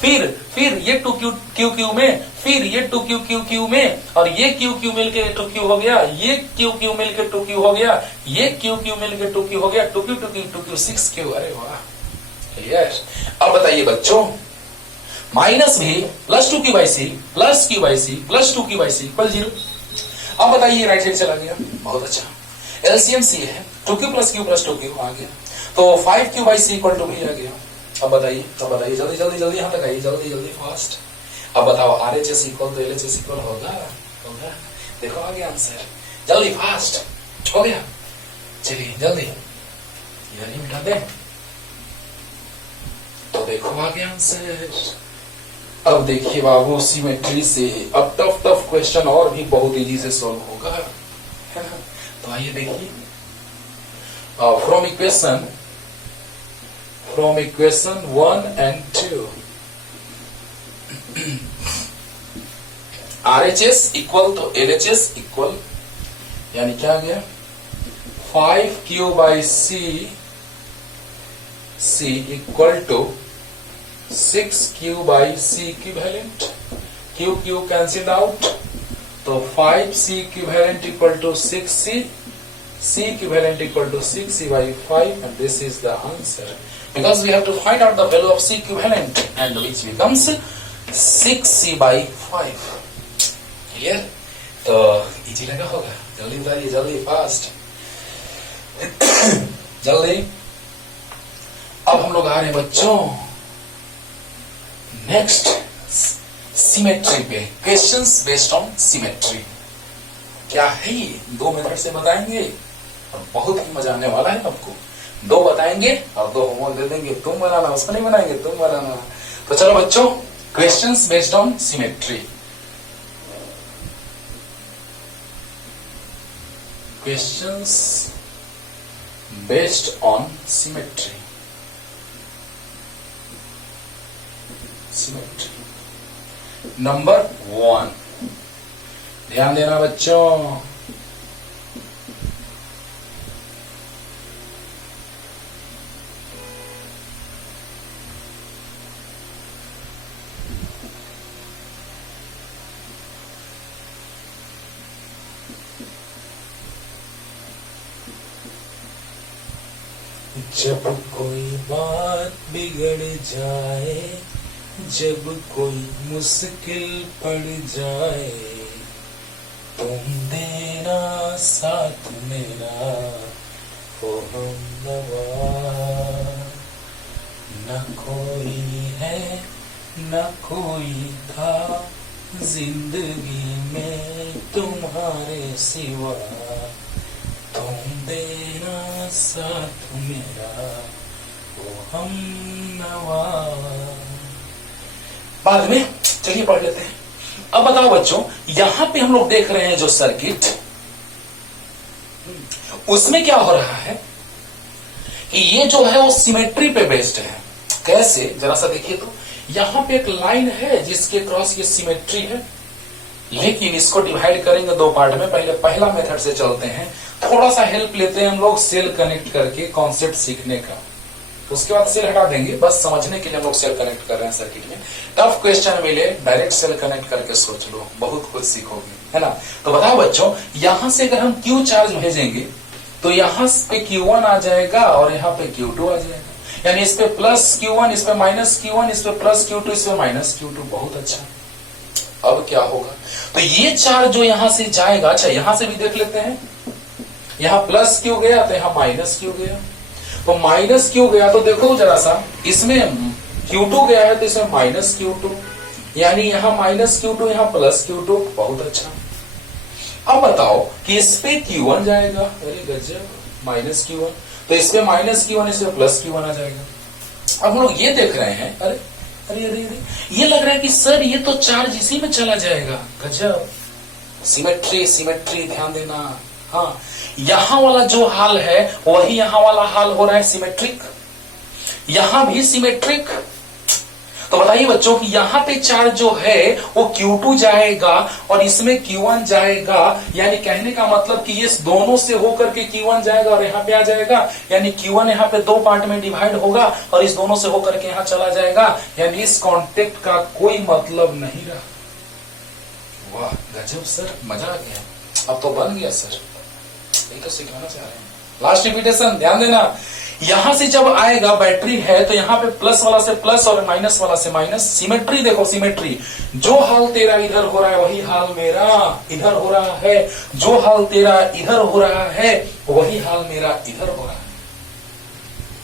फिर ये 2q q में, फिर ये 2q q में, और ये q मिलके 2q हो गया, ये q मिलके 2q हो गया, ये q मिलके 2q हो गया, 2q 6q। अरे वाह, क्लियर। अब बताइए बच्चों, minus V plus 2q by C plus q by C plus 2q by C equal 0। अब बताइए राइट साइड चला गया, बहुत अच्छा। एलसीएम सी है, 2q plus q plus 2q आ गया, तो 5q by C equal to भी आ गया। अब बताइए जल्दी जल्दी जल्दी यहां तक आइए, जल्दी जल्दी फास्ट। अब बताओ आरएचएस इक्वल तो एलएचएस इक्वल होगा, देखो आ गया आंसर, जल्दी फास्ट हो गया। चलिए जल्दी इधर ही मिटा दे, तो देखो आ गया आंसर। अब देखिए बाबू, सिमेट्री से अब टफ क्वेश्चन और भी बहुत इजी से सॉल्व होगा, है ना। तो आइए देखिए, from equation 1 and 2 RHS equal तो LHS इक्वल, यानी क्या आ गया, 5q by C equal to 6q by C equivalent, q cancel out, तो 5C equivalent equal to 6C, C equivalent equal to 6C by 5, and this is the answer, because we have to find out the value of C equivalent, and which becomes 6C by 5. Clear? तो easy लगा होगा, जल्दी बताइए, जल्दी fast जल्दी। अब हम लोग आ रहे हैं बच्चों नेक्स्ट सिमेट्री पे, क्वेश्चंस बेस्ड ऑन सिमेट्री। क्या है ये, 2 मिनट से बताएंगे और बहुत ही मजा आने वाला है आपको। 2 बताएंगे और 2 होमवर्क दे देंगे, तुम बनाना, उसको नहीं बनाएंगे, तुम बनाना। तो चलो बच्चों, questions based on symmetry, questions based on symmetry, number 1, ध्यान देना बच्चों। जब कोई बात बिगड़ जाए, जब कोई मुश्किल पड़ जाए, तुम देना साथ मेरा ओ हमनवा। न कोई है न कोई था जिंदगी में तुम्हारे सिवा, तुम देना साथ मेरा ओ हमनवा। बाद में चलिए पढ़ लेते हैं। अब बताओ बच्चों, यहां पे हम लोग देख रहे हैं जो सर्किट, उसमें क्या हो रहा है कि ये जो है वो सिमेट्री पे बेस्ड है। कैसे, जरा सा देखिए तो, यहां पे एक लाइन है जिसके क्रॉस ये सिमेट्री है, लेकिन इसको डिवाइड करेंगे दो पार्ट में। पहले पहला मेथड से चलते हैं, थोड़ा सा हेल्प लेते हैं हम लोग सेल कनेक्ट करके कॉन्सेप्ट सीखने का। उसके बाद सेल हटा देंगे, बस समझने के लिए हम लोग सेल कनेक्ट कर रहे हैं सर्किट में। टफ क्वेश्चन मिले डायरेक्ट सेल कनेक्ट करके सोच लो, बहुत कुछ सीखोगे, है ना। तो बताओ बच्चों, यहां से अगर हम क्यू चार्ज भेजेंगे तो यहां पे Q1 आ जाएगा और यहाँ पे Q2 आ जाएगा, यानी इस पे प्लस Q1, इस पे माइनस Q1, इस पे प्लस Q2, इस पे माइनस Q2। बहुत अच्छा। अब क्या होगा, तो ये चार्ज जो यहां से जाएगा, अच्छा यहां से भी देख लेते हैं, यहां प्लस Q गया तो यहां माइनस Q गया, तो माइनस Q गया तो देखो जरा सा, इसमें Q2 गया है तो इसमें माइनस Q2, यानी यहां माइनस Q2 यहां प्लस Q2। बहुत अच्छा। अब बताओ कि इस पे Q1 जाएगा, अरे गजब, माइनस Q1, तो इस पे माइनस Q1, इस पे प्लस Q1 आ जाएगा। अब हम लोग ये देख रहे हैं, अरे अरे अरे अरे, ये लग रहा है कि सर ये तो चार्ज इसी में चला जाएगा। गजब, सिमेट्री सिमेट्री, ध्यान देना। हाँ, यहां वाला जो हाल है वही यहां वाला हाल हो रहा है, सिमेट्रिक, यहां भी सिमेट्रिक। तो बताइए बच्चों कि यहां पे चार्ज जो है वो Q2 जाएगा और इसमें Q1 जाएगा, यानी कहने का मतलब कि ये दोनों से होकर के Q1 जाएगा और यहाँ पे आ जाएगा, यानी Q1 यहाँ पे दो पार्ट में डिवाइड होगा और इस दोनों से होकर के यहाँ चला जाएगा, यानी इस कॉन्टेक्ट का कोई मतलब नहीं रहा। वाह गजब सर, मजा आ गया, अब तो बन गया सर, यही तो सिखाना चाह रहे हैं। लास्ट रिपीटेशन, ध्यान देना, यहां से जब आएगा बैटरी है तो यहां पे प्लस वाला से प्लस और माइनस वाला से माइनस। सिमेट्री देखो, सिमेट्री, जो हाल तेरा इधर हो रहा है वही हाल मेरा इधर हो रहा है, जो हाल तेरा इधर हो रहा है वही हाल मेरा इधर हो रहा है।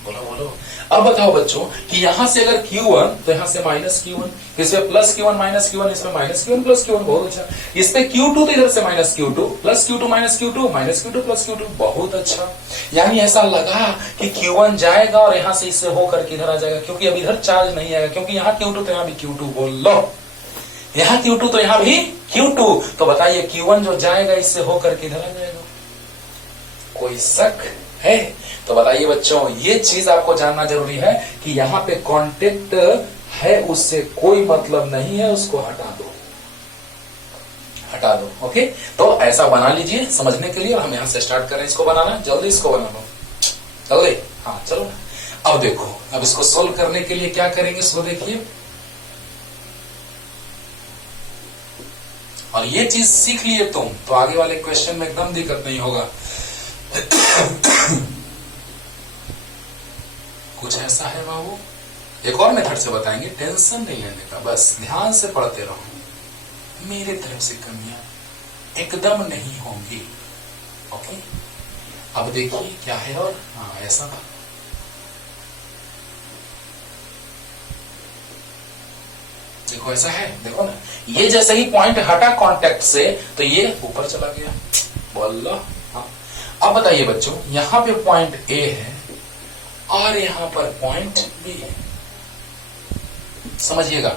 बोलो बोलो। अब बताओ बच्चों कि यहां से अगर Q1 तो यहां से माइनस Q1, इसमें प्लस Q1 माइनस Q1, इसमें माइनस Q1 प्लस Q1। बहुत अच्छा। इस पे Q2 तो इधर से minus Q2 plus Q2 minus Q2 minus Q2 plus Q2। बहुत अच्छा, यानी ऐसा लगा कि Q1 जाएगा और यहां से इससे होकर के इधर आ जाएगा, क्योंकि अब इधर चार्ज नहीं आएगा, क्योंकि यहाँ Q2 तो यहाँ भी Q2। बोल लो, यहाँ Q2 तो यहाँ भी Q2। तो बताइए Q1 जो जाएगा इससे होकर के इधर आ जाएगा। कोई शक है? तो बताइए बच्चों, ये चीज आपको जानना जरूरी है कि यहाँ पे कांटेक्ट है उससे कोई मतलब नहीं है, उसको हटा दो, हटा दो। ओके, तो ऐसा बना लीजिए समझने के लिए। हम यहां से स्टार्ट करें इसको बनाना, जल्दी इसको बना लो, जल्दी। हाँ चलो ना। अब देखो, अब इसको सोल्व करने के लिए क्या करेंगे, इसको देखिए, और ये चीज सीख लिए तुम तो आगे वाले क्वेश्चन में एकदम दिक्कत नहीं होगा। कुछ ऐसा है बाबू, एक और मेथड से बताएंगे, टेंशन नहीं लेने का, बस ध्यान से पढ़ते रहो। मेरे तरफ से कमियां एकदम नहीं होंगी। ओके, अब देखिए क्या है, और हाँ ऐसा था। देखो ऐसा है, देखो ना, ये जैसे ही पॉइंट हटा कांटेक्ट से तो ये ऊपर चला गया। बोलो हाँ। अब बताइए बच्चों, यहां पे पॉइंट ए है और यहां पर पॉइंट बी है। समझिएगा,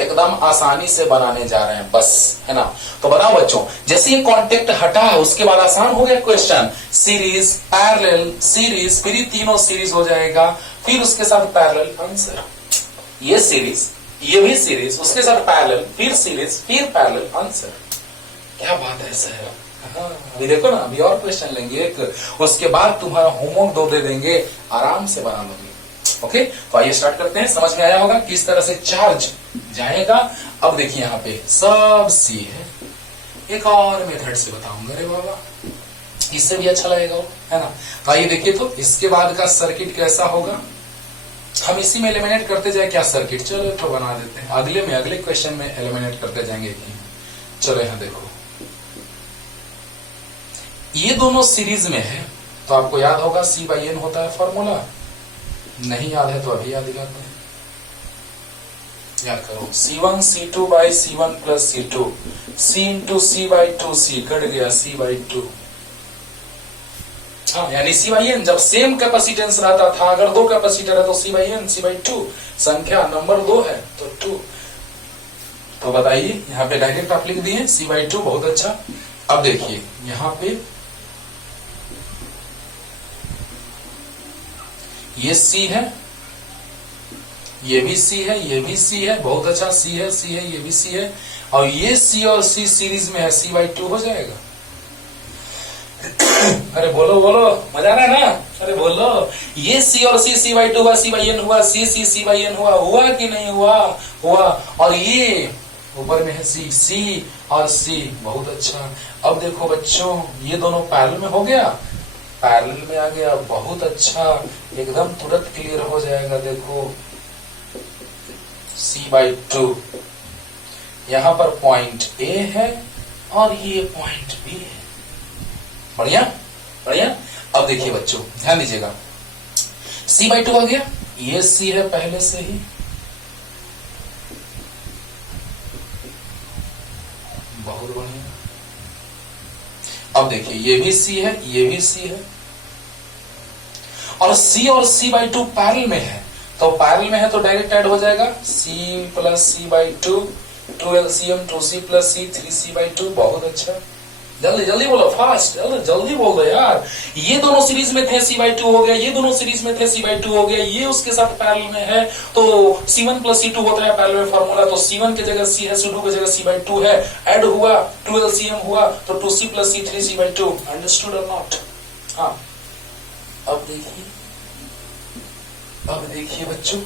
एकदम आसानी से बनाने जा रहे हैं बस, है ना। तो बताओ बच्चों, जैसे ये कांटेक्ट हटा उसके बाद आसान हो गया क्वेश्चन। सीरीज, पैरेलल, सीरीज, फिर तीनों सीरीज हो जाएगा, फिर उसके साथ पैरेलल, आंसर। ये सीरीज, ये भी सीरीज, उसके साथ पैरेलल, फिर सीरीज, फिर पैरेलल, आंसर। क्या बात है सर। अभी देखो ना, अभी और क्वेश्चन लेंगे एक, उसके बाद तुम्हारा होमवर्क 2 दे देंगे, आराम से बना लोगे। ओके, तो आइए स्टार्ट करते हैं। समझ में आया होगा किस तरह से चार्ज जाएगा। अब देखिए यहाँ पे सब सी है, एक और मेथड से बताऊंगा। अरे बाबा, इससे भी अच्छा लगेगा, है ना। तो आइए देखिए, तो इसके बाद का सर्किट कैसा होगा, हम इसी में एलिमिनेट करते जाए क्या सर्किट। चलो तो बना देते हैं, अगले में, अगले क्वेश्चन में एलिमिनेट करते जाएंगे। चलो यहाँ देखो, ये दोनों सीरीज में है, तो आपको याद होगा C/N होता है फॉर्मूला। नहीं याद है तो अभी याद दिलाते हैं, याद करो। C1 C2 by C1 plus C2, C into C/2C, cut गया C/2। हाँ, यानी C/N जब सेम कैपेसिटेंस रहता था, अगर 2 कैपेसिटर है तो C/N, C/2, संख्या नंबर 2 है तो 2। तो बताइए, यहाँ पे डायरेक्ट आप लिख दिए C/2। बहुत अच्छा। अब देखिए यहाँ पे ये सी है, ये भी सी है, ये भी सी है, बहुत अच्छा, सी है, सी है, ये भी सी है, और ये सी और सी सीरीज में है, C/2 हो जाएगा। अरे बोलो बोलो, मजा आ रहा है ना? अरे बोलो, ये सी और सी C/2 हुआ, C/n हुआ, सी C/n हुआ कि नहीं हुआ? हुआ। और ये ऊपर में है सी और सी, बहुत अच्छा। अब देखो बच्चों, ये दोनों पैरेलल में हो गया, पैरेलल में आ गया, बहुत अच्छा, एकदम तुरंत क्लियर हो जाएगा। देखो C/2, यहां पर पॉइंट ए है और ये पॉइंट बी है। बढ़िया बढ़िया। अब देखिए बच्चों, ध्यान दीजिएगा, C/2 आ गया, ये सी है पहले से ही, बहुत बढ़िया। अब देखिए, ये भी सी है, ये भी सी है, और C/2 पैरेलल में है, तो पैरेलल में है तो डायरेक्ट ऐड हो जाएगा, C + C/2, 2 LCM 2C + C 3C/2, बहुत अच्छा। जल्दी जल्दी बोलो, फास्ट, जल्दी बोल दो यार। ये दोनों सीरीज में थे, C/2 हो गया, ये दोनों सीरीज में थे, C/2 हो गया, ये उसके साथ पैरेलल में है, तो C1 + C2 होता है पैरेलल में फॉर्मूला, तो C1 की जगह C है, C2 की जगह C/2 है, ऐड हुआ, 2 LCM हुआ, तो 2C + C 3C/2। अंडरस्टूड और नॉट? हाँ। अब देखिए बच्चों,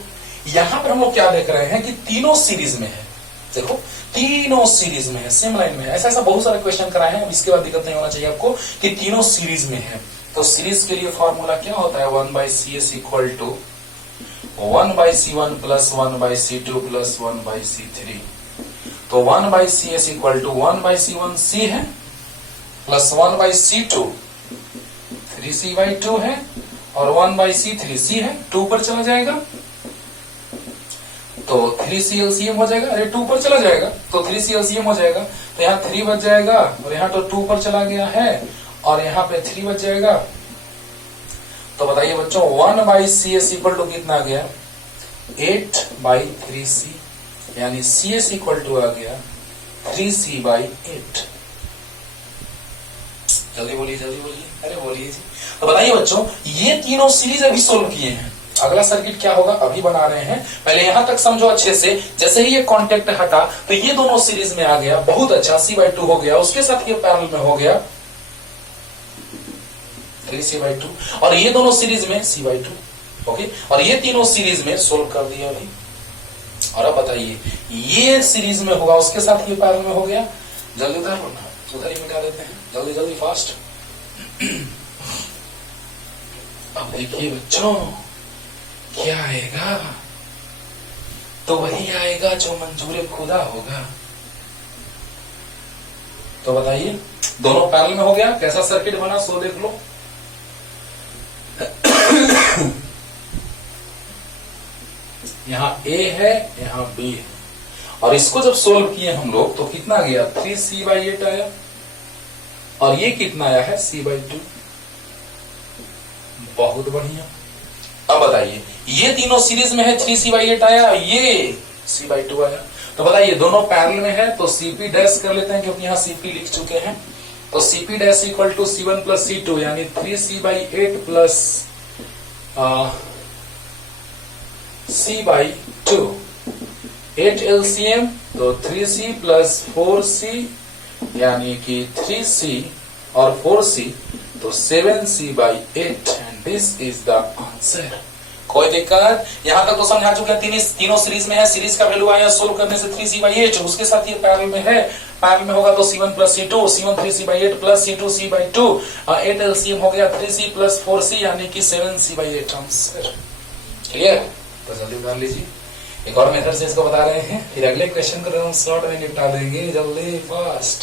यहां पर हम लोग क्या देख रहे हैं कि तीनों सीरीज में है। देखो, तीनों सीरीज में है, सेम लाइन में है। ऐसा बहुत सारे क्वेश्चन कराए हैं, अब इसके बाद दिक्कत नहीं होना चाहिए आपको कि तीनों सीरीज में है। तो सीरीज के लिए फॉर्मूला क्या होता है? 1/CS = 1/C1 + 1/C2 + 1/C3। तो 1/CS = 1/C1 C है, प्लस 1/C2 3C/2 है, और 1/C3 C है, 2 पर चला जाएगा तो 3C LCM हो जाएगा। अरे 2 पर चला जाएगा तो 3C LCM हो जाएगा, तो यहाँ 3 बच जाएगा, और यहाँ तो 2 पर चला गया है, और यहाँ पे 3 बच जाएगा। तो बताइए बच्चों, 1/CS = कितना आ गया? 8/3C, यानी CS = आ गया 3C/8। जल्दी बोलिए, जल्दी बोलिए, अरे बोलिए जी। तो बताइए बच्चों, ये तीनों सीरीज अभी सोल्व किए हैं। अगला सर्किट क्या होगा, अभी बना रहे हैं, पहले यहां तक समझो अच्छे से। जैसे ही ये कॉन्टेक्ट हटा तो ये दोनों सीरीज में आ गया, बहुत अच्छा, C/2 हो गया, उसके साथ ये पैरेलल में हो गया 3C/2, और ये दोनों सीरीज में C/2। ओके, और ये तीनों सीरीज में सोल्व कर दिया अभी। और अब बताइए, ये सीरीज में होगा, उसके साथ ये पैरेलल में हो गया। जल्दी उधर ही मिटा देते हैं, जल्दी जल्दी फास्ट। अब देखिए बच्चों, क्या आएगा? तो वही आएगा जो मंजूर खुदा होगा। तो बताइए, दोनों पैरेलल में हो गया, कैसा सर्किट बना सो देख लो। यहाँ A है, यहाँ B है, और इसको जब सोल्व किए हम लोग तो कितना गया? 3C/8 आया, और ये कितना आया है? C/2। बहुत बढ़िया। अब बताइए, ये तीनों सीरीज में है, 3C/8 आया, ये C/2 आया। तो बताइए, दोनों पैरेलल में है तो CP' कर लेते हैं, क्योंकि यहाँ CP लिख चुके हैं। तो CP' = C1 + C2, यानी 3C/8 + C/2। 8 LCM तो 3C + 4C, यानी कि 3C और 4C, तो 7C/8, and this is the answer. कोई दिक्कत? यहां तक तो समझा चुके हैं, तीनों सीरीज में है, सीरीज का वैल्यू आया सोल्व करने से 3C/8, उसके साथ ये पैरेलल में है, पैरेलल में होगा तो C1 + C2, C1 3C/8 + C2 C/2, 8 LCM हो गया 3C + 4C, यानी कि 7C/8 आंसर। क्लियर? तो जल्दी कर लीजिए। एक और मेथड से इसको बता रहे हैं, फिर अगले क्वेश्चन को हम शॉर्ट में निपटा देंगे, जल्दी फास्ट।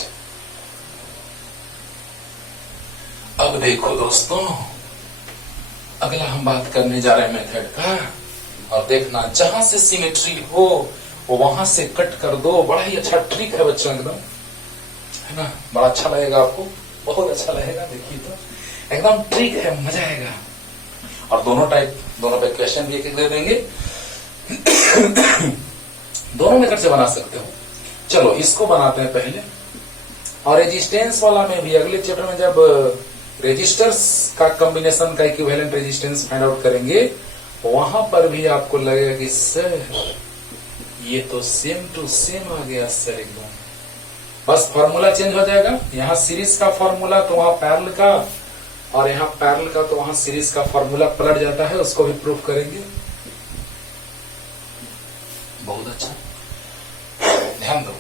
अब देखो दोस्तों, अगला हम बात करने जा रहे हैं मेथड का, और देखना, जहां से सिमेट्री हो वो वहां से कट कर दो। बड़ा ही अच्छा ट्रिक है बच्चों, एकदम, है ना? बड़ा अच्छा लगेगा आपको, बहुत अच्छा लगेगा। देखिए तो एकदम ट्रिक है, मजा आएगा। और दोनों पे क्वेश्चन भी एक दे देंगे। दोनों मेथड से बना सकते हो। चलो इसको बनाते हैं पहले, और रेजिस्टेंस वाला में भी अगले चैप्टर में जब रेजिस्टर्स का कॉम्बिनेशन का इक्विवेलेंट रेजिस्टेंस फाइंड आउट करेंगे, वहां पर भी आपको लगेगा कि सर ये तो सेम टू सेम आ गया सर एकदम। बस फॉर्मूला चेंज हो जाएगा, यहाँ सीरीज का फॉर्मूला तो वहां पैरेलल का, और यहाँ पैरेलल का तो वहां सीरीज का फॉर्मूला पलट जाता है, उसको भी प्रूफ करेंगे। बहुत अच्छा, ध्यान दो।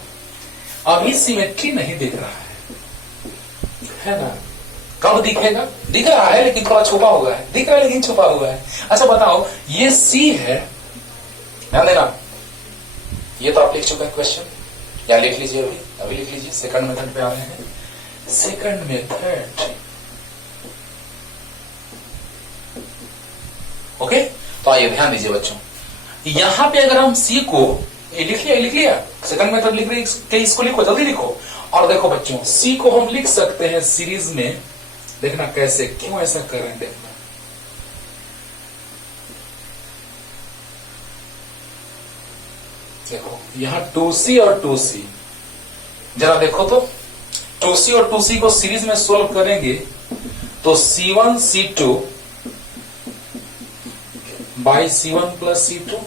अभी सिमेट्री नहीं दिख रहा है ना? कब दिखेगा? दिख रहा है लेकिन थोड़ा छुपा हुआ है, दिख रहा है लेकिन छुपा हुआ है। अच्छा बताओ, ये सी है, ध्यान देना, ये तो आप लिख चुके हैं क्वेश्चन, या लिख लीजिए, अभी लिख लीजिए। सेकंड मेथड पे आ रहे हैं। Second method, okay. तो आइए ध्यान दीजिए बच्चों, यहां पे अगर हम सी को लिख लिया, सेकंड मेथड लिख रहे हैं, इसको लिखो, जल्दी लिखो। और देखो बच्चों, सी को हम लिख सकते हैं सीरीज में, देखना कैसे, क्यों ऐसा कर रहे हैं देखना। देखो यहां 2c और 2c, जरा देखो तो 2c और 2c को सीरीज में सोल्व करेंगे तो c1 c2 by c1 plus c2,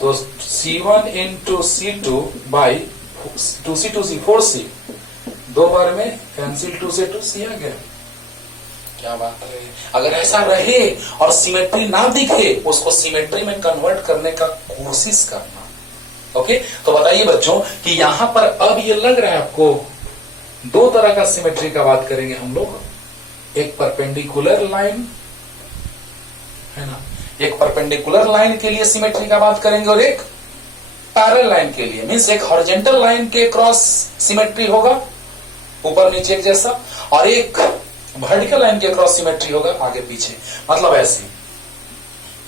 तो c1 into c2 by 2c 2c 4c, दो बार में कैंसिल, 2 से 2c आ गया। क्या बात है। अगर ऐसा रहे और सिमेट्री ना दिखे, उसको सिमेट्री में कन्वर्ट करने का कोशिश करना। ओके, तो बताइए बच्चों कि यहां पर अब ये लग रहा है आपको, दो तरह का सिमेट्री का बात करेंगे हम लोग। एक परपेंडिकुलर लाइन है ना, एक परपेंडिकुलर लाइन के लिए सिमेट्री का बात करेंगे, और एक पैरेलल लाइन के लिए, मीन्स एक हॉरिजॉन्टल लाइन के क्रॉस सिमेट्री होगा, ऊपर नीचे एक जैसा, और एक वर्टिकल लाइन के क्रॉस सिमेट्री होगा, आगे पीछे। मतलब ऐसे,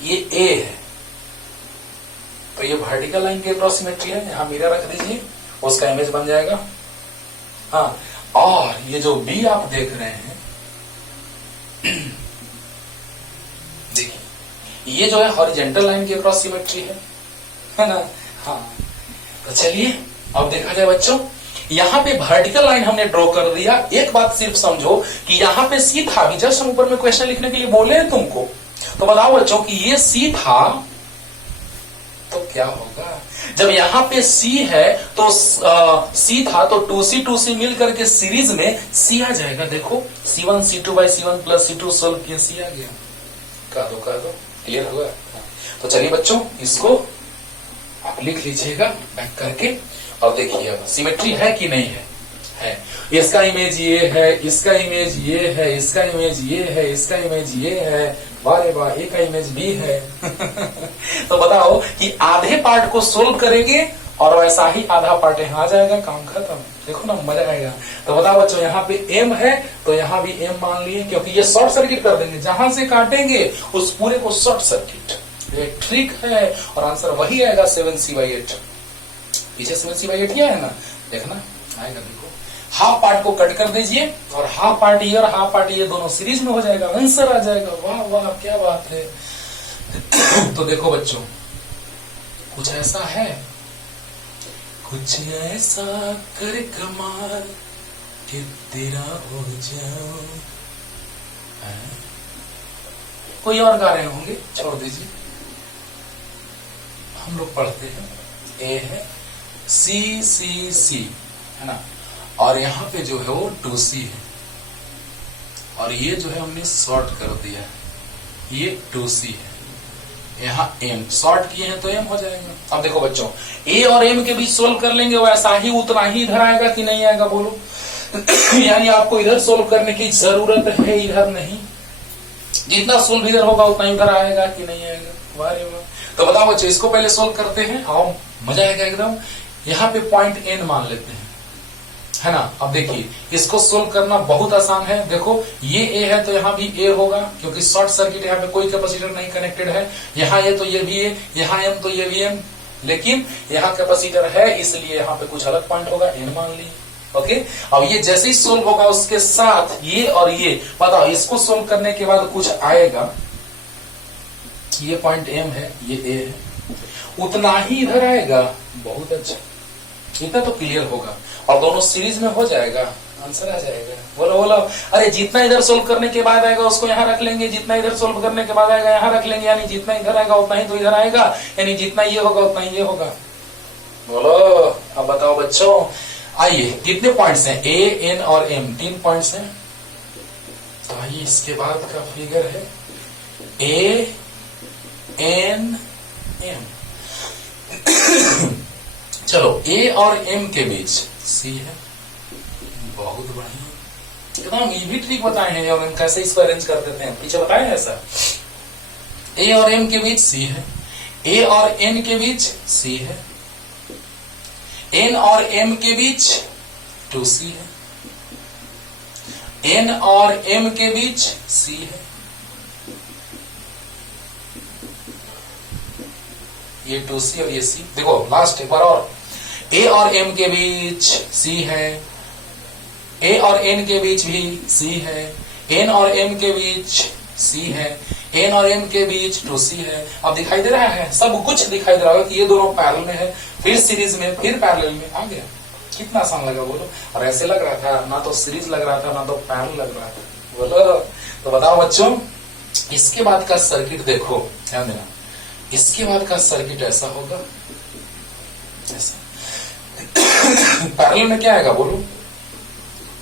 ये ए है तो ये वर्टिकल लाइन के क्रॉस सिमेट्री है, यहां मिरर रख दीजिए, उसका इमेज बन जाएगा। हाँ, और ये जो बी आप देख रहे हैं, देखिए ये जो है हॉरिजॉन्टल लाइन के क्रॉस सिमेट्री है ना। हाँ, तो चलिए अब देखा जाए बच्चों, यहां पे वर्टिकल लाइन हमने ड्रॉ कर दिया। एक बात सिर्फ समझो कि यहां पे सी था, अभी जस्ट हम ऊपर में क्वेश्चन लिखने के लिए बोले हैं तुमको, तो बताओ बच्चों कि ये सी था तो क्या होगा। जब यहां पे सी है तो सी था तो 2c 2c मिल करके सीरीज में सी आ जाएगा। देखो c1 c2 by c1 plus c2 solve किया, सी आ गया। कह दो, क्लियर हुआ। तो चलिए बच्चों, इसको आप लिख लीजिएगा बैक करके, और देखिए सिमेट्री है कि नहीं है। इसका इमेज ये है, इसका इमेज ये है, इसका इमेज ये है, इसका इमेज ये है, वाह रे वाह, एक का इमेज भी है। तो बताओ कि आधे पार्ट को सोल्व करेंगे और वैसा ही आधा पार्ट यहाँ आ जाएगा, काम खत्म। देखो ना, मजा आएगा। तो बताओ बच्चों, यहाँ पे m है तो यहाँ भी m मान लिए, क्योंकि ये शॉर्ट सर्किट कर देंगे, जहां से काटेंगे उस पूरे को शॉर्ट सर्किट। ये ट्रिक है और आंसर वही आएगा 7c/8। पीछे 7c/8 किया है ना, देखना आएगा। देखो हाफ पार्ट को कट कर दीजिए और हाफ पार्ट ये और हाफ पार्ट ये दोनों सीरीज में हो जाएगा, आंसर आ जाएगा। वाह वाह, क्या बात है। तो देखो बच्चों, कुछ ऐसा है, कुछ ऐसा कर कमाल कि तेरा हो जाऊं। कोई और गा रहे होंगे, छोड़ दीजिए, हम लोग पढ़ते हैं। ए है, सी सी सी है ना, और यहाँ पे जो है वो 2c है, और ये जो है हमने शॉर्ट कर दिया, ये 2c है, यहाँ m शॉर्ट किए हैं तो m हो जाएगा। अब देखो बच्चों, a और m के बीच सोल्व कर लेंगे, वैसा ही उतना ही इधर आएगा कि नहीं आएगा, बोलो। यानी आपको इधर सोल्व करने की जरूरत है, इधर नहीं। जितना सोल्व इधर होगा उतना इधर आएगा कि नहीं आएगा, वाह रे वाह। तो बताओ बच्चों, इसको पहले सोल्व करते हैं, आओ, मजा आएगा एकदम। यहाँ पे पॉइंट n मान लेते हैं, है ना। अब देखिए, इसको सोल्व करना बहुत आसान है। देखो ये a है तो यहाँ भी a होगा, क्योंकि शॉर्ट सर्किट, यहाँ पे कोई कैपेसिटर नहीं कनेक्टेड है। यहाँ ये तो ये भी a, यहाँ m तो ये भी m, लेकिन यहाँ कैपेसिटर है, इसलिए यहाँ पे कुछ अलग पॉइंट होगा, n मान ली। ओके, अब ये जैसे ही सोल्व होगा उसके साथ ये और ये, बताओ इसको सोल्व करने के बाद कुछ आएगा, ये पॉइंट m है, ये a है, उतना ही इधर आएगा। बहुत अच्छा, इतना तो क्लियर होगा, और दोनों सीरीज में हो जाएगा। आंसर आ जाएगा। बोलो बोलो। अरे जितना इधर सोल्व करने के बाद आएगा उसको यहाँ रख लेंगे, जितना इधर सोल्व करने के बाद आएगा यहाँ रख लेंगे, यानी जितना इधर आएगा उतना ही तो इधर आएगा, यानी जितना ये होगा उतना ही ये होगा। बोलो अब बताओ बच्चों। आइए कितने पॉइंट्स हैं? ए, एन और एम, 3 पॉइंट्स हैं। तो आइए इसके बाद का फिगर है ए, एन, एम। चलो ए और एम के बीच सी है। बहुत बढ़िया, एकदम ये भी ट्रिक बताए हैं और कैसे इसको अरेंज कर देते हैं, पीछे बताए हैं ऐसा। ए और एम के बीच सी है, ए और एन के बीच सी है, एन और एम के बीच 2c है, एन और एम के बीच c है, ये 2c और ये c। देखो लास्ट एक बार और, ए और एम के बीच c है, ए और एन के बीच भी c है, एन और एम के बीच c है, एन और एम के बीच 2c है। अब दिखाई दे रहा है, सब कुछ दिखाई दे रहा है कि ये दोनों पैरेलल में है, फिर सीरीज में, फिर पैरेलल में आ गया। कितना आसान लगा बोलो। और ऐसे लग रहा था ना तो सीरीज लग रहा था ना तो पैरेलल लग रहा था। बोलो तो बताओ बच्चों, इसके बाद का सर्किट देखो, ध्यान देना। इसके बाद का सर्किट ऐसा होगा, ऐसा। पैरेलल में क्या आएगा बोलो?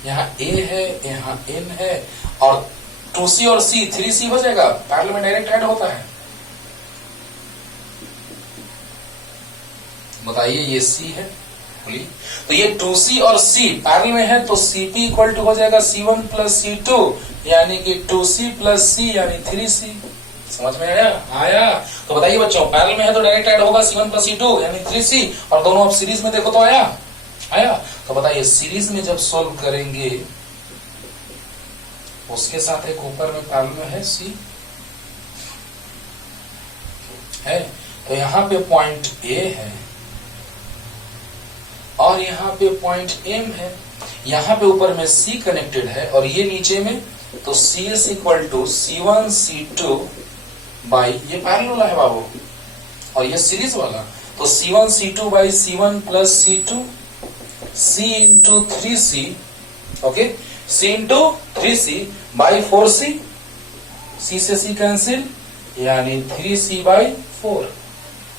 यहाँ ए है, यहाँ एन है और 2c और c 3c हो जाएगा। पैरेलल में डायरेक्ट ऐड होता है। बताइए ये c है, बोलिए। तो ये 2c और c पैरेलल में है तो cp इक्वल टू हो जाएगा c1 प्लस c2, यानी कि 2c प्लस c यानी 3c। समझ में आया? आया। तो बताइए बच्चों, पैरेलल में है तो डायरेक्ट ऐड होगा c1 प्लस c2 यानी 3c, और दोनों अब सीरीज में देखो तो आया। आया। तो बताइए सीरीज में जब सॉल्व करेंगे उसके साथ एक ऊपर में पैरेलल में है c है, तो यहाँ पे पॉइंट a है और यहाँ पे पॉइंट m है, यहाँ पे ऊपर में c कनेक्टेड है और ये नीचे में, तो cs equal to c1 c2 by, ये पैरेलल वाला है बाबू और ये सीरीज वाला, तो c1 c2 by c1 plus c2, c into 3c, okay, c into 3c by 4c, c से c कैंसिल यानी 3c बाई 4।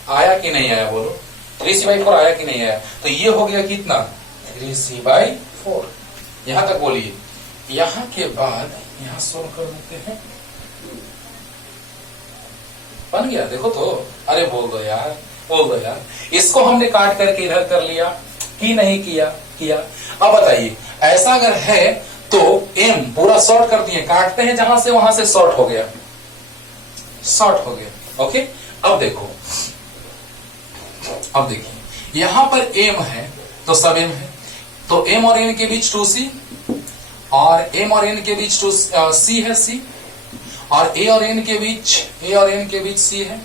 आया कि नहीं आया बोलो? 3c बाई 4 आया कि नहीं आया? तो ये हो गया कितना? 3c by 4। यहां तक बोलिए। यहां के बाद यहां सोल्व कर देते हैं। बन गया, देखो तो। अरे बोल दो यार, बोल दो यार। इसको हमने काट करके इधर कर लिया कि नहीं किया? किया। अब बताइए, ऐसा अगर है तो m पूरा शॉर्ट कर दिए, काटते हैं जहां से वहां से शॉर्ट हो गया, शॉर्ट हो गया। ओके, अब देखो, अब देखिए यहां पर m है तो सब m है, तो m और n के बीच 2c और m और n के बीच c है c, और a और n के बीच c है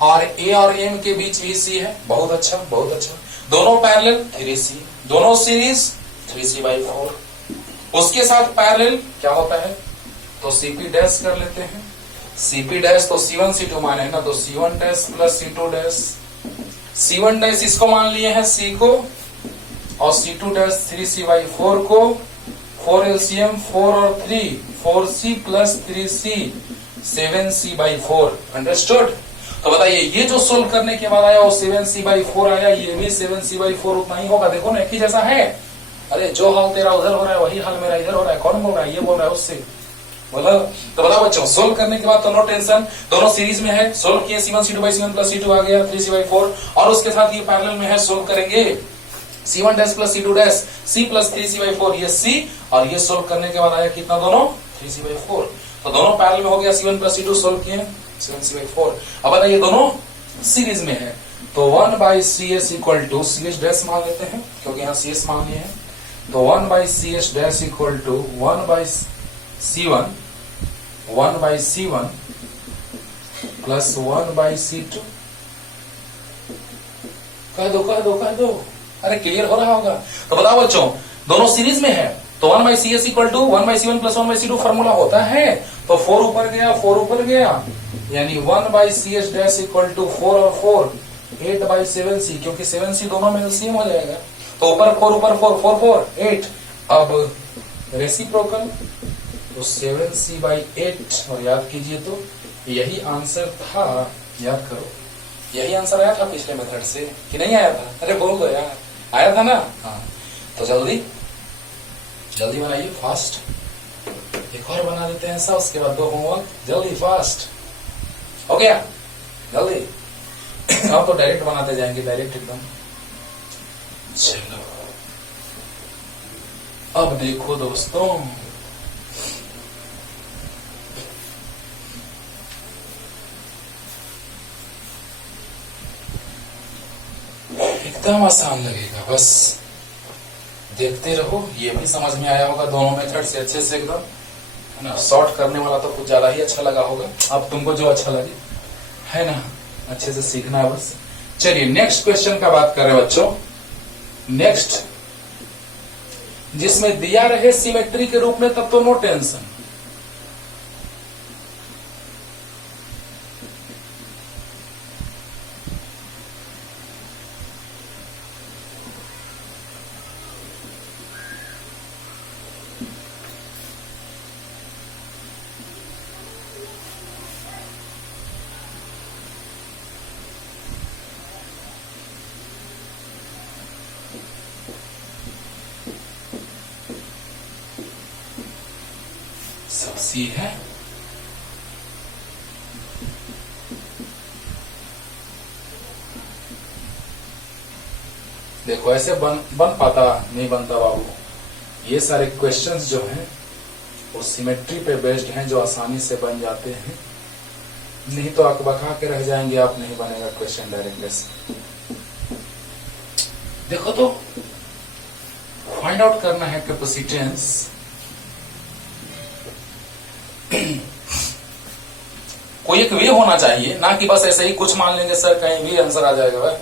और a और m के बीच भी c है। बहुत अच्छा, बहुत अच्छा। दोनों पैरेलल 3c, दोनों सीरीज 3c बाई 4। उसके साथ पैरेलल क्या होता है? तो cp डैश कर लेते हैं। cp डैश तो c1 c2 माने है ना, तो c1 dash plus c2 dash. c1 dash इसको मान लिए हैं c को, और c2 डैश 3c बाई 4 को। 4 LCM 4 और 3 4c plus 3c 7c by 4। Understood? तो बताइए ये जो सोल्व करने के बाद आया वो 7c बाई 4 आया, ये भी 7c बाई 4 उतना ही होगा। देखो ना एक ही जैसा है। अरे जो हाल तेरा उधर हो रहा है वही हाल मेरा इधर हो रहा है। कौन बोल रहा है? ये बोल रहा है उससे। बोला तो बताओ बच्चों, सोल्व करने के बाद तो नो टेंशन, दोनों सीरीज में है। सोल्व किए c1 c2 by c1 plus c2 आ गया 3c बाई 4, और उसके साथ ये पैरेलल में है। सोल्व करेंगे c1 dash plus c2 dash c plus 3c by 4, ये c, और ये सोल्व करने के बाद आया कितना? दोनों 3c बाई 4। तो दोनों पैरेलल में हो गया। c1 प्लस c2 सोल्व किए 7c बाई 4। अब बताइए दोनों सीरीज में है तो 1 by cs equal to cs dash मान लेते हैं क्योंकि यहाँ cs मान लिए हैं। तो 1 by cs dash equal to 1 by c1 plus 1 by c2। कह दो। अरे क्लियर हो रहा होगा। तो बताओ बच्चों, दोनों सीरीज में है तो 1 by cs equal to 1 by c1 plus 1 by c2 formula होता है। तो 4 ऊपर गया, 4 ऊपर गया, यानी 1 by cs dash equal to 4 और 4 8 बाई 7c, क्योंकि 7c दोनों में एलसीएम हो जाएगा। तो ऊपर 4 ऊपर 4 4 4 8 अब रेसिप्रोकल तो 7c/8 और याद कीजिए तो यही आंसर था, याद करो यही आंसर आया था पिछले मेथड से कि नहीं आया था? अरे बोल दो यार, आया था ना? हाँ, तो जल्दी जल्दी बनाइए, फास्ट। एक और बना देते हैं ऐसा, उसके बाद 2 होमवर्क, जल्दी फास्ट। हो गया? जल्दी। अब तो डायरेक्ट बनाते जाएंगे, डायरेक्ट एकदम। चलो अब देखो दोस्तों, एकदम आसान लगेगा, बस देखते रहो। ये भी समझ में आया होगा दोनों मेथड से अच्छे से एकदम, है ना? सॉर्ट करने वाला तो कुछ ज्यादा ही अच्छा लगा होगा। अब तुमको जो अच्छा लगे, है ना, अच्छे से सीखना है बस। चलिए नेक्स्ट क्वेश्चन का बात कर रहे हैं बच्चों। नेक्स्ट जिसमें दिया रहे सिमेट्री के रूप में, तब तो नो टेंशन। सब सी है। देखो ऐसे बन पाता नहीं बनता बाबू। ये सारे क्वेश्चंस जो हैं वो सिमेट्री पे बेस्ड हैं, जो आसानी से बन जाते हैं। नहीं तो अकबका के रह जाएंगे आप, नहीं बनेगा क्वेश्चन डायरेक्ट ऐसे। देखो तो फाइंड आउट करना है कैपेसिटेंस। कोई एक वे होना चाहिए, ना कि बस ऐसे ही कुछ मान लेंगे सर कहीं भी आंसर आ जाएगा, भाई,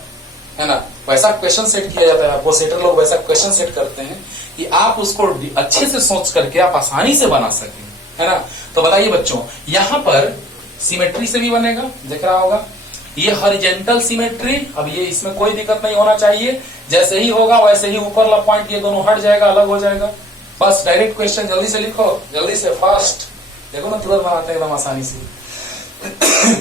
है ना? वैसा क्वेश्चन सेट किया जाता है, आपको सेटर लोग वैसा क्वेश्चन सेट करते हैं कि आप उसको अच्छे से सोच करके आप आसानी से बना सकें, है ना? तो बताइए बच्चों, यहां पर सिमेट्री से भी बनेगा, दिख रहा होगा ये हॉरिजॉन्टल सिमेट्री। अब ये इसमें कोई दिक्कत नहीं होना चाहिए, जैसे ही होगा वैसे ही ऊपर वाला पॉइंट ये दोनों हट जाएगा, अलग हो जाएगा। बस डायरेक्ट क्वेश्चन जल्दी से लिखो, जल्दी से फास्ट। देखो ना तुरंत बनाते हैं एकदम आसानी से।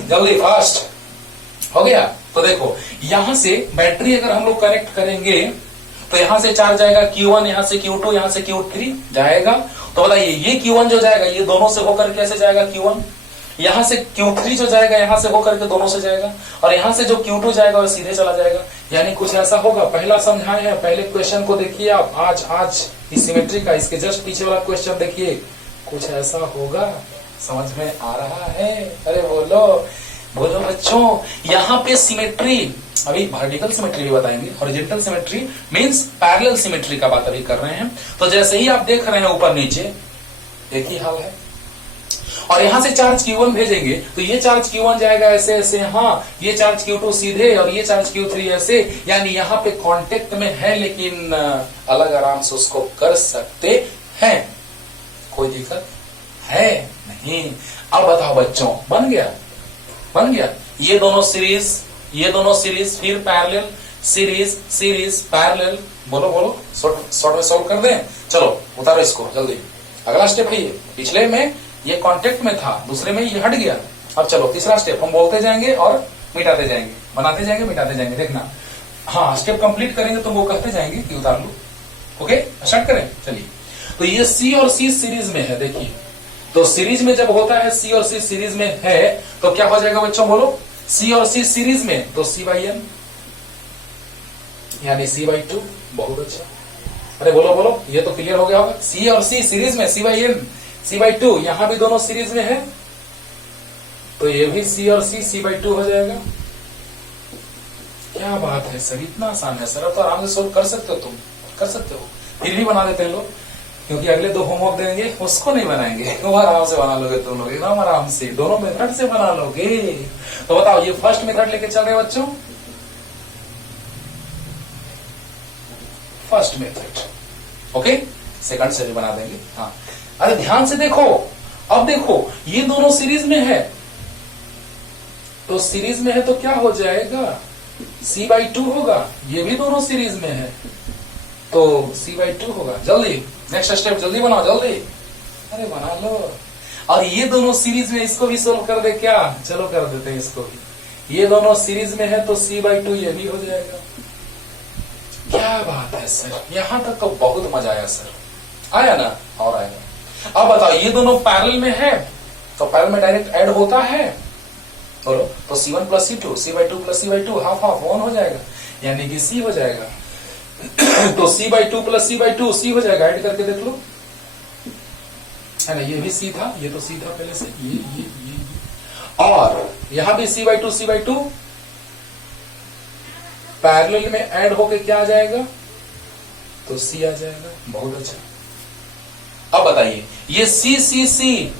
जल्दी फास्ट। हो गया? तो देखो यहां से बैटरी अगर हम लोग कनेक्ट करेंगे तो यहां से चार्ज जाएगा Q1, यहां से Q2, यहां से Q3 जाएगा। तो बताइए ये Q1 जो जाएगा ये दोनों से होकर कैसे जाएगा Q1, यहां से Q3 जो जाएगा यहां से होकर के दोनों से जाएगा, और यहां से जो Q2 जाएगा वो सीधे चला जाएगा। यानी कुछ ऐसा होगा। पहला समझाए हैं, पहले क्वेश्चन को देखिए आप, आज इस सिमेट्री का, इसके जस्ट पीछे वाला क्वेश्चन देखिए, कुछ ऐसा होगा। समझ में आ रहा है? अरे बोलो बोलो बच्चों। यहाँ पे सिमेट्री, अभी वर्टिकल सिमेट्री भी बताएंगे, horizontal symmetry means parallel symmetry का बात अभी कर रहे हैं। तो जैसे ही आप देख रहे हैं ऊपर नीचे एक ही हाल है, और यहां से चार्ज Q1 भेजेंगे तो ये चार्ज Q1 जाएगा ऐसे ऐसे, हाँ, ये चार्ज Q2 सीधे और ये चार्ज Q3 ऐसे। यानी यहाँ पे कांटेक्ट में है, लेकिन अलग आराम से उसको कर सकते हैं, कोई दिक्कत है नहीं। अब बताओ बच्चों, बन गया? बन गया। ये दोनों सीरीज, फिर पैरेलल, सीरीज पैरेलल। बोलो बोलो, शॉर्ट में सॉल्व कर दें। चलो उतारो इसको जल्दी। अगला स्टेप है ये, पिछले में ये कांटेक्ट में था, दूसरे में ये हट गया। अब चलो तीसरा स्टेप, हम बोलते जाएंगे और मिटाते जाएंगे, बनाते जाएंगे, मिटाते जाएंगे। देखना, हाँ, स्टेप कंप्लीट करेंगे तो वो कहते जाएंगे कि उतार लो। ओके, स्टार्ट करें। चलिए, तो ये C और C सीरीज में है। देखिए, तो सीरीज में जब होता है C और C सीरीज में है तो क्या हो जाएगा बच्चों? बोलो, C और C सीरीज में तो C/N यानी C/2। बहुत अच्छा। अरे बोलो बोलो, ये तो क्लियर हो गया होगा। C और C सीरीज में C/N, C/2। यहां भी दोनों सीरीज में है तो ये भी C और C C/2 हो जाएगा। क्या बात है सर, इतना आसान है सर, अब तो आराम से सोल्व कर सकते हो, तुम कर सकते हो। फिर भी बना देते हैं लोग, क्योंकि अगले 2 होमवर्क देंगे, उसको नहीं बनाएंगे, वो आराम से बना लोगे तुम लोग, एकदम आराम से, दोनों मेथड से बना लोगे। तो बताओ, ये फर्स्ट मेथड लेके चल रहे बच्चों, फर्स्ट मेथड। ओके, सेकंड से भी बना देंगे। हाँ, अरे ध्यान से देखो, अब देखो ये दोनों सीरीज में है, तो सीरीज में है तो क्या हो जाएगा? C/2 होगा। ये भी दोनों सीरीज में है तो C/2 होगा। जल्दी नेक्स्ट स्टेप जल्दी बनाओ जल्दी, अरे बना लो। और ये दोनों सीरीज में, इसको भी सोल्व कर दे क्या? चलो कर देते हैं इसको भी। ये दोनों सीरीज में है तो c/2 ये भी हो जाएगा। क्या बात है सर, यहां तक तो बहुत मजा आया सर, आया ना? और आएगा। अब बताओ ये दोनों पैरेलल में है तो पैरेलल में डायरेक्ट ऐड होता है, बोलो तो c1 plus c2, c/2 plus c/2 half half 1 हो जाएगा, यानी कि c हो जाएगा। तो c/2 प्लस c/2 c हो जाएगा, ऐड करके देख लो, है ना? ये भी c था, ये तो c था पहले से, ये और यहां भी c/2 पैरेलल में ऐड होके क्या आ जाएगा? तो c आ जाएगा। बहुत अच्छा। अब बताइए ये c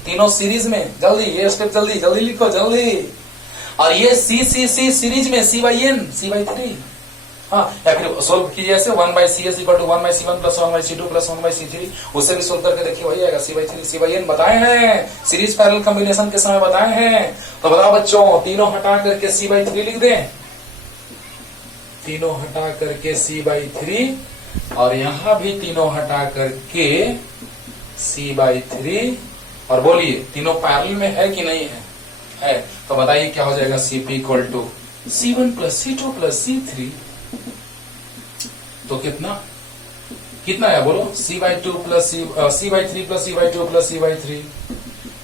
तीनों सीरीज में, जल्दी ये स्टेप जल्दी जल्दी लिखो जल्दी। और ये c सीरीज में c/3, हाँ, या फिर सोल्व कीजिए ऐसे 1/cs = 1/c1 + 1/c2 + 1/c3, उससे भी सोल्व करके देखिए, वही आएगा c/3 c/n। बताए हैं सीरीज पैरेलल कॉम्बिनेशन के समय, बताए हैं। तो बताओ बच्चों, तीनों हटा करके c/3 लिख दें, तीनों हटा करके c/3, और यहां भी तीनों हटा करके c/3, और बोलिए तीनों पैरेलल में है कि नहीं है? तो बताइए क्या हो जाएगा? Cp = c1 + c2 + c3, तो कितना है बोलो? c/2 + c/3 + c/2 + c/3,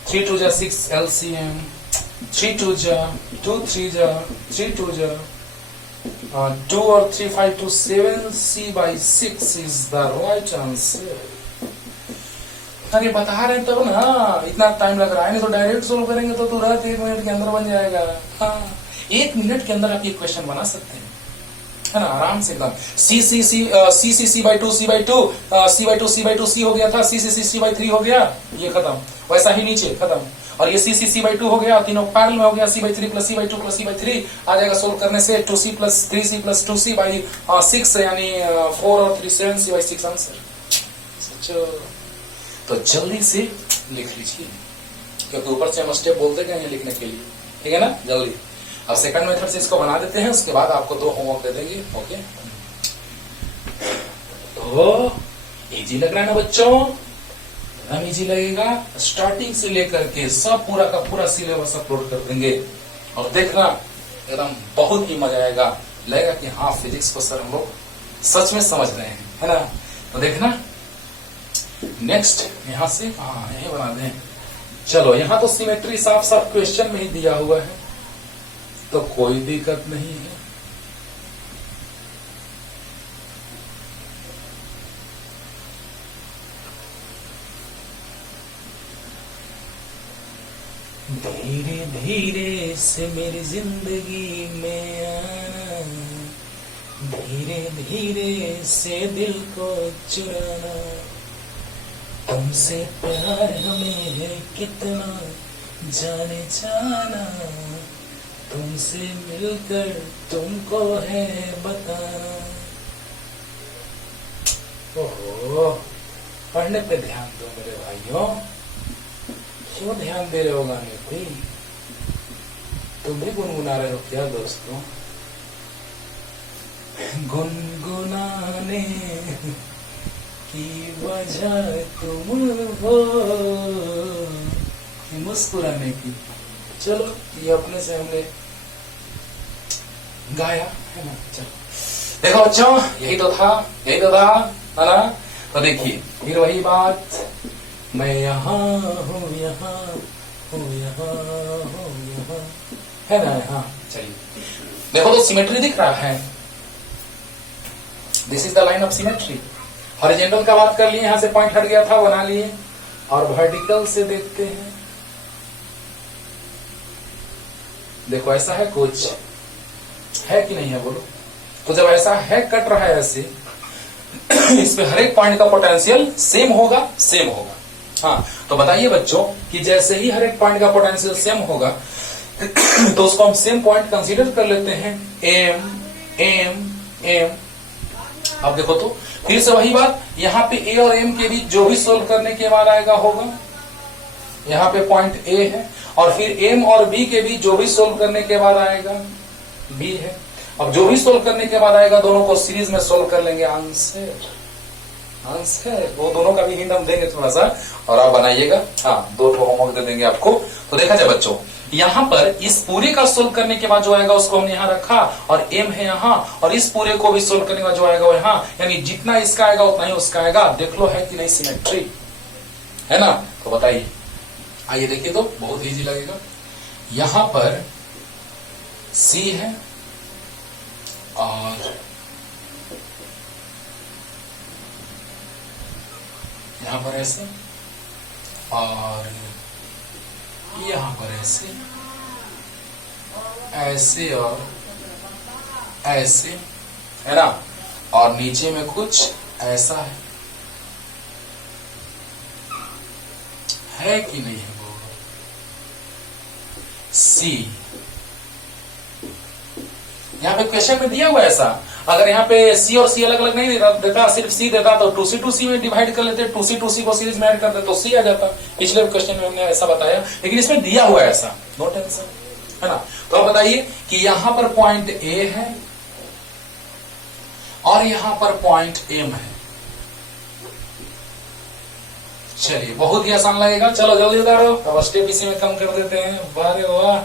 3 2 6 LCM, 3 2 2 3 3 2 2 और 3 5 2 7, c/6 is the right answer। अरे बता रहे तब ना, इतना टाइम लग रहा है, नहीं तो डायरेक्ट सोल्व करेंगे तो तुरंत 1 मिनट के अंदर बन जाएगा। हाँ, 1 मिनट के अंदर आप ये क्वेश्चन बना सकते हैं, है ना? आराम से एकदम। c/2 c/2 हो गया था, c/3 हो गया, ये खत्म। वैसा ही नीचे खत्म। और ये c/2 हो गया, तीनों पैरेलल में हो गया, c/3 + c/2 + c/3 आ जाएगा सोल्व करने से। 2c + 3c + 2c/6, यानी 4 और 3 7, c/6 आंसर। सच्चो, तो जल्दी से लिख लीजिए, क्योंकि ऊपर से हम स्टेप बोलते गए हैं लिखने के लिए, ठीक है ना? जल्दी। अब सेकंड मेथड से इसको बना देते हैं, उसके बाद आपको 2 होमवर्क दे देंगे। ओके, तो इजी लग रहा है ना बच्चों? एकदम इजी लगेगा। स्टार्टिंग से लेकर के सब पूरा का पूरा सिलेबस अपलोड कर देंगे, और देखना एकदम बहुत ही मजा आएगा। लगेगा कि हाँ, फिजिक्स को सर हम लोग सच में समझ रहे हैं, है ना? तो देखना नेक्स्ट यहां से, हाँ यही बना दें। चलो, यहां तो सिमेट्री साफ साफ क्वेश्चन में ही दिया हुआ है, तो कोई दिक्कत नहीं है। धीरे धीरे से मेरी जिंदगी में आना, धीरे धीरे से दिल को चुराना, तुमसे प्यार हमें है कितना जाने जाना, तुमसे मिलकर तुमको है बताना। ओहो, पढ़ने पे ध्यान दो मेरे भाइयों, क्यों ध्यान दे रहे हो गाने पे? तुम भी गुनगुना रहे हो क्या दोस्तों? गुनगुनाने की वजह तुम हो, मुस्कुराने की। चलो, ये अपने से हमने गाया, है ना? चलो देखो बच्चों, यही तो था, है ना? तो देखिए फिर वही बात, मैं यहाँ हूँ, यहाँ हूँ, यहाँ हूँ, यहाँ, है ना? हाँ, चलिए देखो, तो सिमेट्री दिख रहा है। This is the line of symmetry. Horizontal का बात कर लिए, यहां से पॉइंट हट गया था, बना लिए। और वर्टिकल से देखते हैं, देखो ऐसा है, कुछ है कि नहीं है बोलो? तो जब ऐसा है, कट रहा है ऐसे, इस पे हर एक पॉइंट का पोटेंशियल सेम होगा, सेम होगा। हाँ, तो बताइए बच्चों कि जैसे ही हर एक पॉइंट का पोटेंशियल सेम होगा, तो उसको हम सेम पॉइंट कंसीडर कर लेते हैं, एम एम एम। अब देखो तो फिर से वही बात, यहाँ पे ए और एम के बीच जो भी सोल्व करने के बाद आएगा होगा, यहाँ पे पॉइंट ए है, और फिर एम और बी के बीच जो भी सोल्व करने के बाद आएगा बी है। अब जो भी सोल्व करने के बाद आएगा, दोनों को सीरीज में सोल्व कर लेंगे, आंसर। आंसर। वो दोनों का भी हिंट हम देंगे थोड़ा सा और आप बनाइएगा। हाँ, 2 होमवर्क दे देंगे आपको। तो देखा जाए बच्चों, यहाँ पर इस पूरे का सोल्व करने के बाद जो आएगा उसको हमने यहाँ रखा और एम है यहाँ, और इस पूरे को भी सोल्व करने के बाद जो आएगा वो यहाँ, यानी जितना इसका आएगा उतना ही उसका आएगा। देख लो है कि नहीं सिमेट्री, है ना? तो बताइए, आइए देखिए, तो बहुत इजी लगेगा। यहां पर C है और यहां पर ऐसे और यहां पर ऐसे, ऐसे और ऐसे, है ना? और नीचे में कुछ ऐसा है कि नहीं है वो C। यहाँ पे क्वेश्चन में दिया हुआ है ऐसा। अगर यहाँ पे C और C अलग अलग नहीं देता, सिर्फ C देता तो 2C में डिवाइड कर लेते, 2C को सीरीज में ऐड करते तो C आ जाता। पिछले क्वेश्चन में हमने ऐसा बताया, लेकिन इसमें दिया हुआ है ऐसा, नो टेंशन, है ना? तो अब बताइए कि यहां पर पॉइंट A है और यहां पर पॉइंट M है। चलिए, बहुत ही आसान लगेगा। चलो जल्दी उतारो, अब स्टेप इसी में कम कर देते हैं। वाह वाह,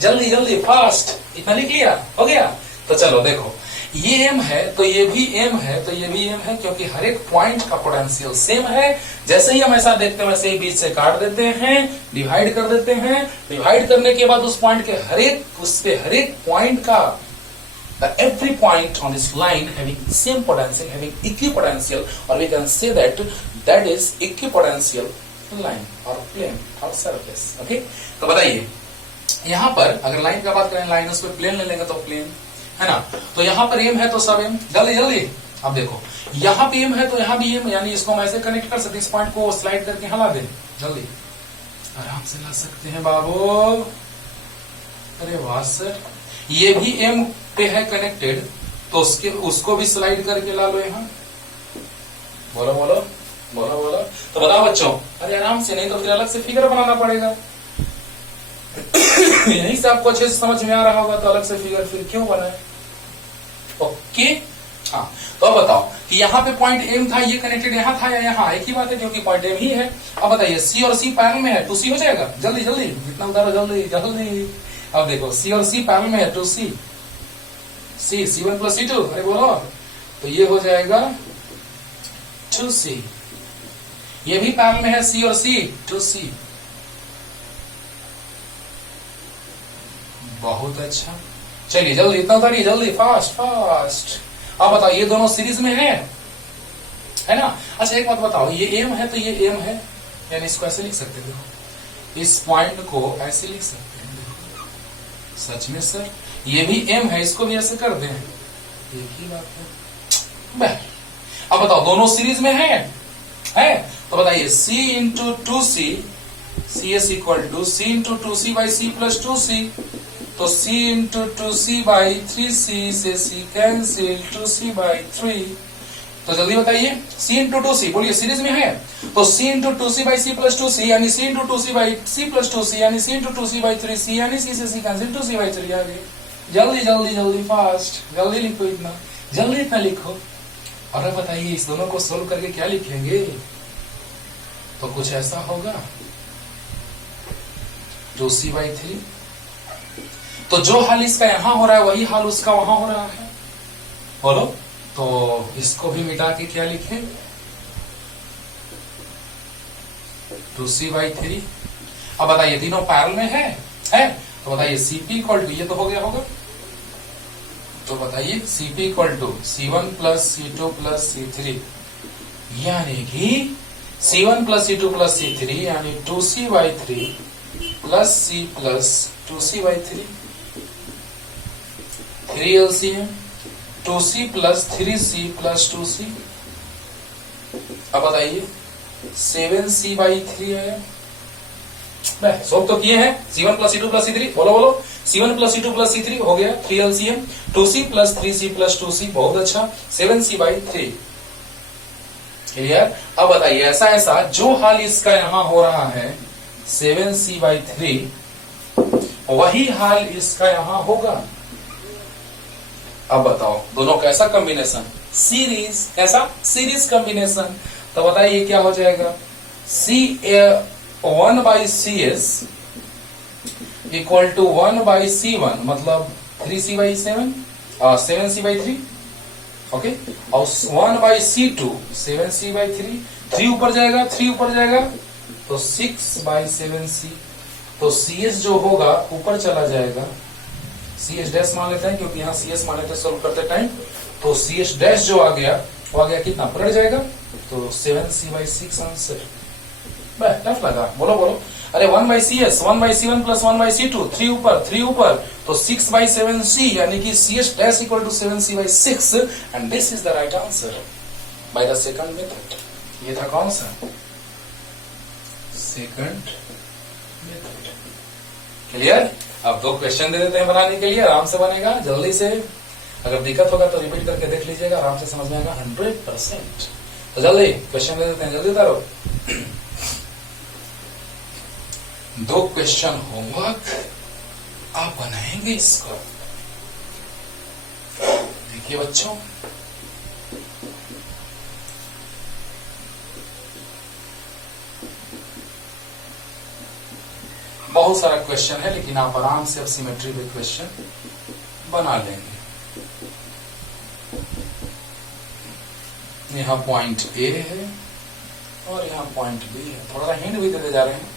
जल्दी जल्दी फास्ट। इतना लिख लिया, हो गया? तो चलो देखो, ये एम है तो ये भी एम है, तो ये भी एम है, क्योंकि हर एक पॉइंट का पोटेंशियल सेम है। जैसे ही हम ऐसा देखते हैं वैसे ही बीच से काट देते हैं, डिवाइड कर देते हैं। डिवाइड करने के बाद उस पॉइंट के हर एक पॉइंट का every point on this line having same potential, having equipotential, or we can say that is equipotential line or plane or surface. Okay? तो बताइए, यहाँ पर अगर लाइन का बात करें, लाइन उस पर प्लेन ले लेंगे तो प्लेन, है ना? तो यहाँ पर एम है तो सब एम। जल्दी जल्दी, अब देखो, यहाँ पे एम है तो यहाँ भी एम, यानी इसको हम ऐसे कनेक्ट कर सकते हैं। इस पॉइंट को स्लाइड करके यहाँ ला दें, जल्दी आराम से ला सकते हैं बाबू। अरे वाह सर, ये भी एम पे है कनेक्टेड, तो उसको भी स्लाइड करके ला लो यहाँ। बोलो बोलो बोलो बोलो। तो बताओ बच्चों, अरे आराम से, नहीं तो फिर अलग से फिगर बनाना पड़ेगा। यहीं से आपको अच्छे से समझ में आ रहा होगा, तो अलग से फिगर फिर क्यों बनाए? ओके, हाँ। तो अब बताओ कि यहाँ पे पॉइंट एम था, ये कनेक्टेड यहाँ था या यहाँ? एक ही बात है, क्योंकि पॉइंट एम ही है। अब बताइए, सी और सी पैरेलल में है, 2C हो जाएगा। जल्दी जल्दी, जितना उतारो जल्दी जल्दी। अब देखो, सी और सी पैरेलल में है, 2C, C1 प्लस C2, अरे बोलो, तो ये हो जाएगा 2C। ये भी पैरेलल में है, C और C, 2C। बहुत अच्छा। चलिए जल्दी, इतना उतारिए, जल्दी फास्ट फास्ट। अब बताओ, ये दोनों सीरीज में है ना? अच्छा एक बात बताओ, ये एम है तो ये एम है, यानी इसको ऐसे लिख सकते हैं। देखो, इस पॉइंट को ऐसे लिख सकते हैं। देखो, सच में सर, ये भी एम है, इसको भी ऐसे कर दें, एक ही बात है। अब बताओ, दोनों सीरीज में है? तो बताइए, C into 2C, C S equal to C into 2C by C plus 2C, तो C into 2C by 3C से C कैंसिल, 2C बाई 3। तो जल्दी बताइए, C इंटू 2C, बोलिए सीरीज में है, तो C into 2C by C plus 2C, यानी C into 2C by C plus 2C, यानी C into 2C by 3C, यानी C से C कैंसिल, 2C बाई 3 आ गए। जल्दी जल्दी जल्दी फास्ट, जल्दी लिखो, इतना जल्दी इतना लिखो। और अब बताइए, इस दोनों को सोल्व करके क्या लिखेंगे? तो कुछ ऐसा होगा, 2C बाई 3। तो जो हाल इसका यहां हो रहा है वही हाल उसका वहां हो रहा है, बोलो। तो इसको भी मिटा के क्या लिखें? 2C by 3। अब बताइए, तीनों पैरेलल में है? तो बताइए, CP इक्वल टू, ये तो हो गया होगा, तो बताइए CP equal to C1 plus C2 plus C3, यानी कि C1 plus C2 plus C3, यानी 2C by 3 plus C plus 2C by 3। 3 LCM, 2C plus 3C plus 2C। अब बताइए, 7C बाई 3 है। सोल्व तो किए हैं, C1 plus C2 plus C3, बोलो बोलो, C1 plus C2 plus C3 हो गया, 3 LCM, 2C plus 3C plus 2C, बहुत अच्छा, 7C बाई 3। क्लियर? अब बताइए, ऐसा जो हाल इसका यहां हो रहा है 7C बाई 3, वही हाल इसका यहां होगा। अब बताओ, दोनों कैसा कॉम्बिनेशन? सीरीज, कैसा? Series combination. तो बताइए क्या हो जाएगा? C1/CS इक्वल टू 1/C1 मतलब 3C/7 7C/3, ओके। और 1/C2 7C/3, 3 ऊपर जाएगा, 3 ऊपर जाएगा तो 6/7C। तो CS जो होगा ऊपर चला जाएगा, CS डैश मान लेते हैं क्योंकि यहाँ CS मान लेते हैं सोल्व करते टाइम। तो CS डैश जो आ गया वो आ गया कितना? पलट जाएगा तो 7C/6 आंसर। टफ लगा? बोलो बोलो। अरे 1/CS 1/C1 प्लस 1/C2, 3 ऊपर 3 ऊपर तो 6/7C, यानी कि CS dash equal to 7C/6 and this is the right answer by the second method. ये था कौन सा? Second method. क्लियर? अब 2 क्वेश्चन दे देते हैं बनाने के लिए, आराम से बनेगा जल्दी से। अगर दिक्कत होगा तो रिपीट करके देख लीजिएगा, आराम से समझ में आएगा 100%। तो जल्दी क्वेश्चन दे देते हैं, जल्दी उतारो। 2 क्वेश्चन होमवर्क, आप बनाएंगे इसको। देखिए बच्चों, बहुत सारा क्वेश्चन है लेकिन आप आराम से अब सिमेट्री पे क्वेश्चन बना लेंगे। यहाँ पॉइंट ए है और यहाँ पॉइंट बी है। थोड़ा सा हिंट भी देते जा रहे हैं।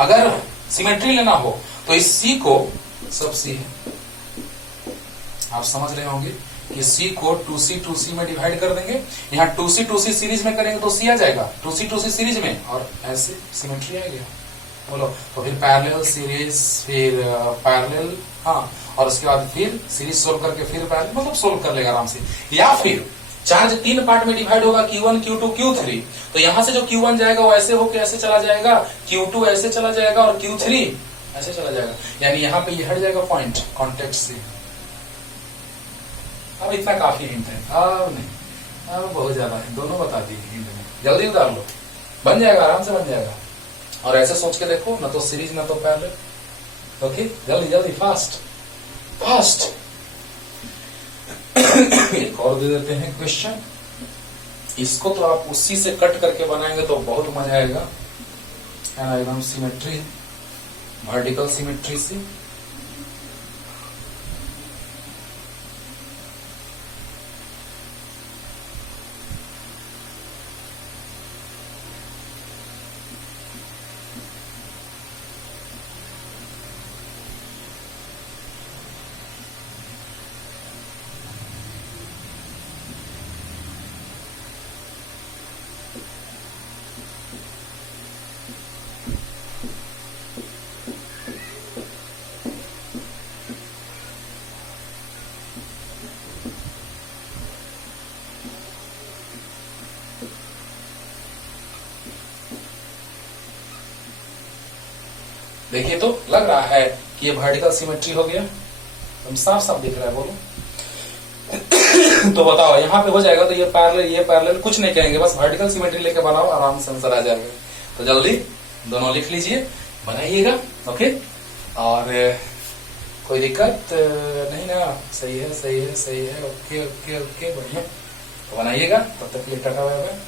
अगर सिमेट्री लेना हो तो इस सी को, सब सी है, आप समझ रहे होंगे कि सी को 2C में डिवाइड कर देंगे। यहाँ 2C सीरीज में करेंगे तो सी आ जाएगा 2C सीरीज में, और ऐसे सिमेट्री आ गया। बोलो तो फिर पैरेलल सीरीज, फिर पैरेलल, हाँ, और उसके बाद फिर सीरीज सोल्व करके फिर पैरेलल, मतलब सोल्व कर लेगा आराम से। या फिर चार्ज 3 पार्ट में डिवाइड होगा, Q1 Q2 Q3, तो यहां से जो Q1 जाएगा वो ऐसे होके ऐसे चला जाएगा, Q2 ऐसे चला जाएगा और Q3 ऐसे चला जाएगा। यानी यहाँ पे ये हट जाएगा पॉइंट कॉन्टेक्ट से। अब इतना काफी हिंट है, अब नहीं, अब बहुत ज्यादा है, दोनों बता दी हिंट में। जल्दी उतार लो, बन जाएगा, आराम से बन जाएगा। और ऐसे सोच के देखो, ना तो सीरीज ना तो पैरेलल। ओके, जल्दी जल्दी, फास्ट फास्ट। एक और दे देते हैं क्वेश्चन, इसको तो आप उसी से कट करके बनाएंगे तो बहुत मजा आएगा। एकदम सिमेट्री, वर्टिकल सिमेट्री से। देखिए तो लग रहा है कि ये वर्टिकल सिमेट्री हो गया, एकदम साफ साफ दिख रहा है। बोलो तो बताओ, यहाँ पे हो जाएगा तो ये पैरेलल कुछ नहीं कहेंगे, बस वर्टिकल सिमेट्री लेके बनाओ, आराम से आंसर आ जाएगा। तो जल्दी दोनों लिख लीजिए, बनाइएगा। ओके, और कोई दिक्कत नहीं ना? सही है, सही है, सही है। ओके ओके ओके, बढ़िया। तो बनाइएगा, तब तक के लिए टाटा बाय बाय।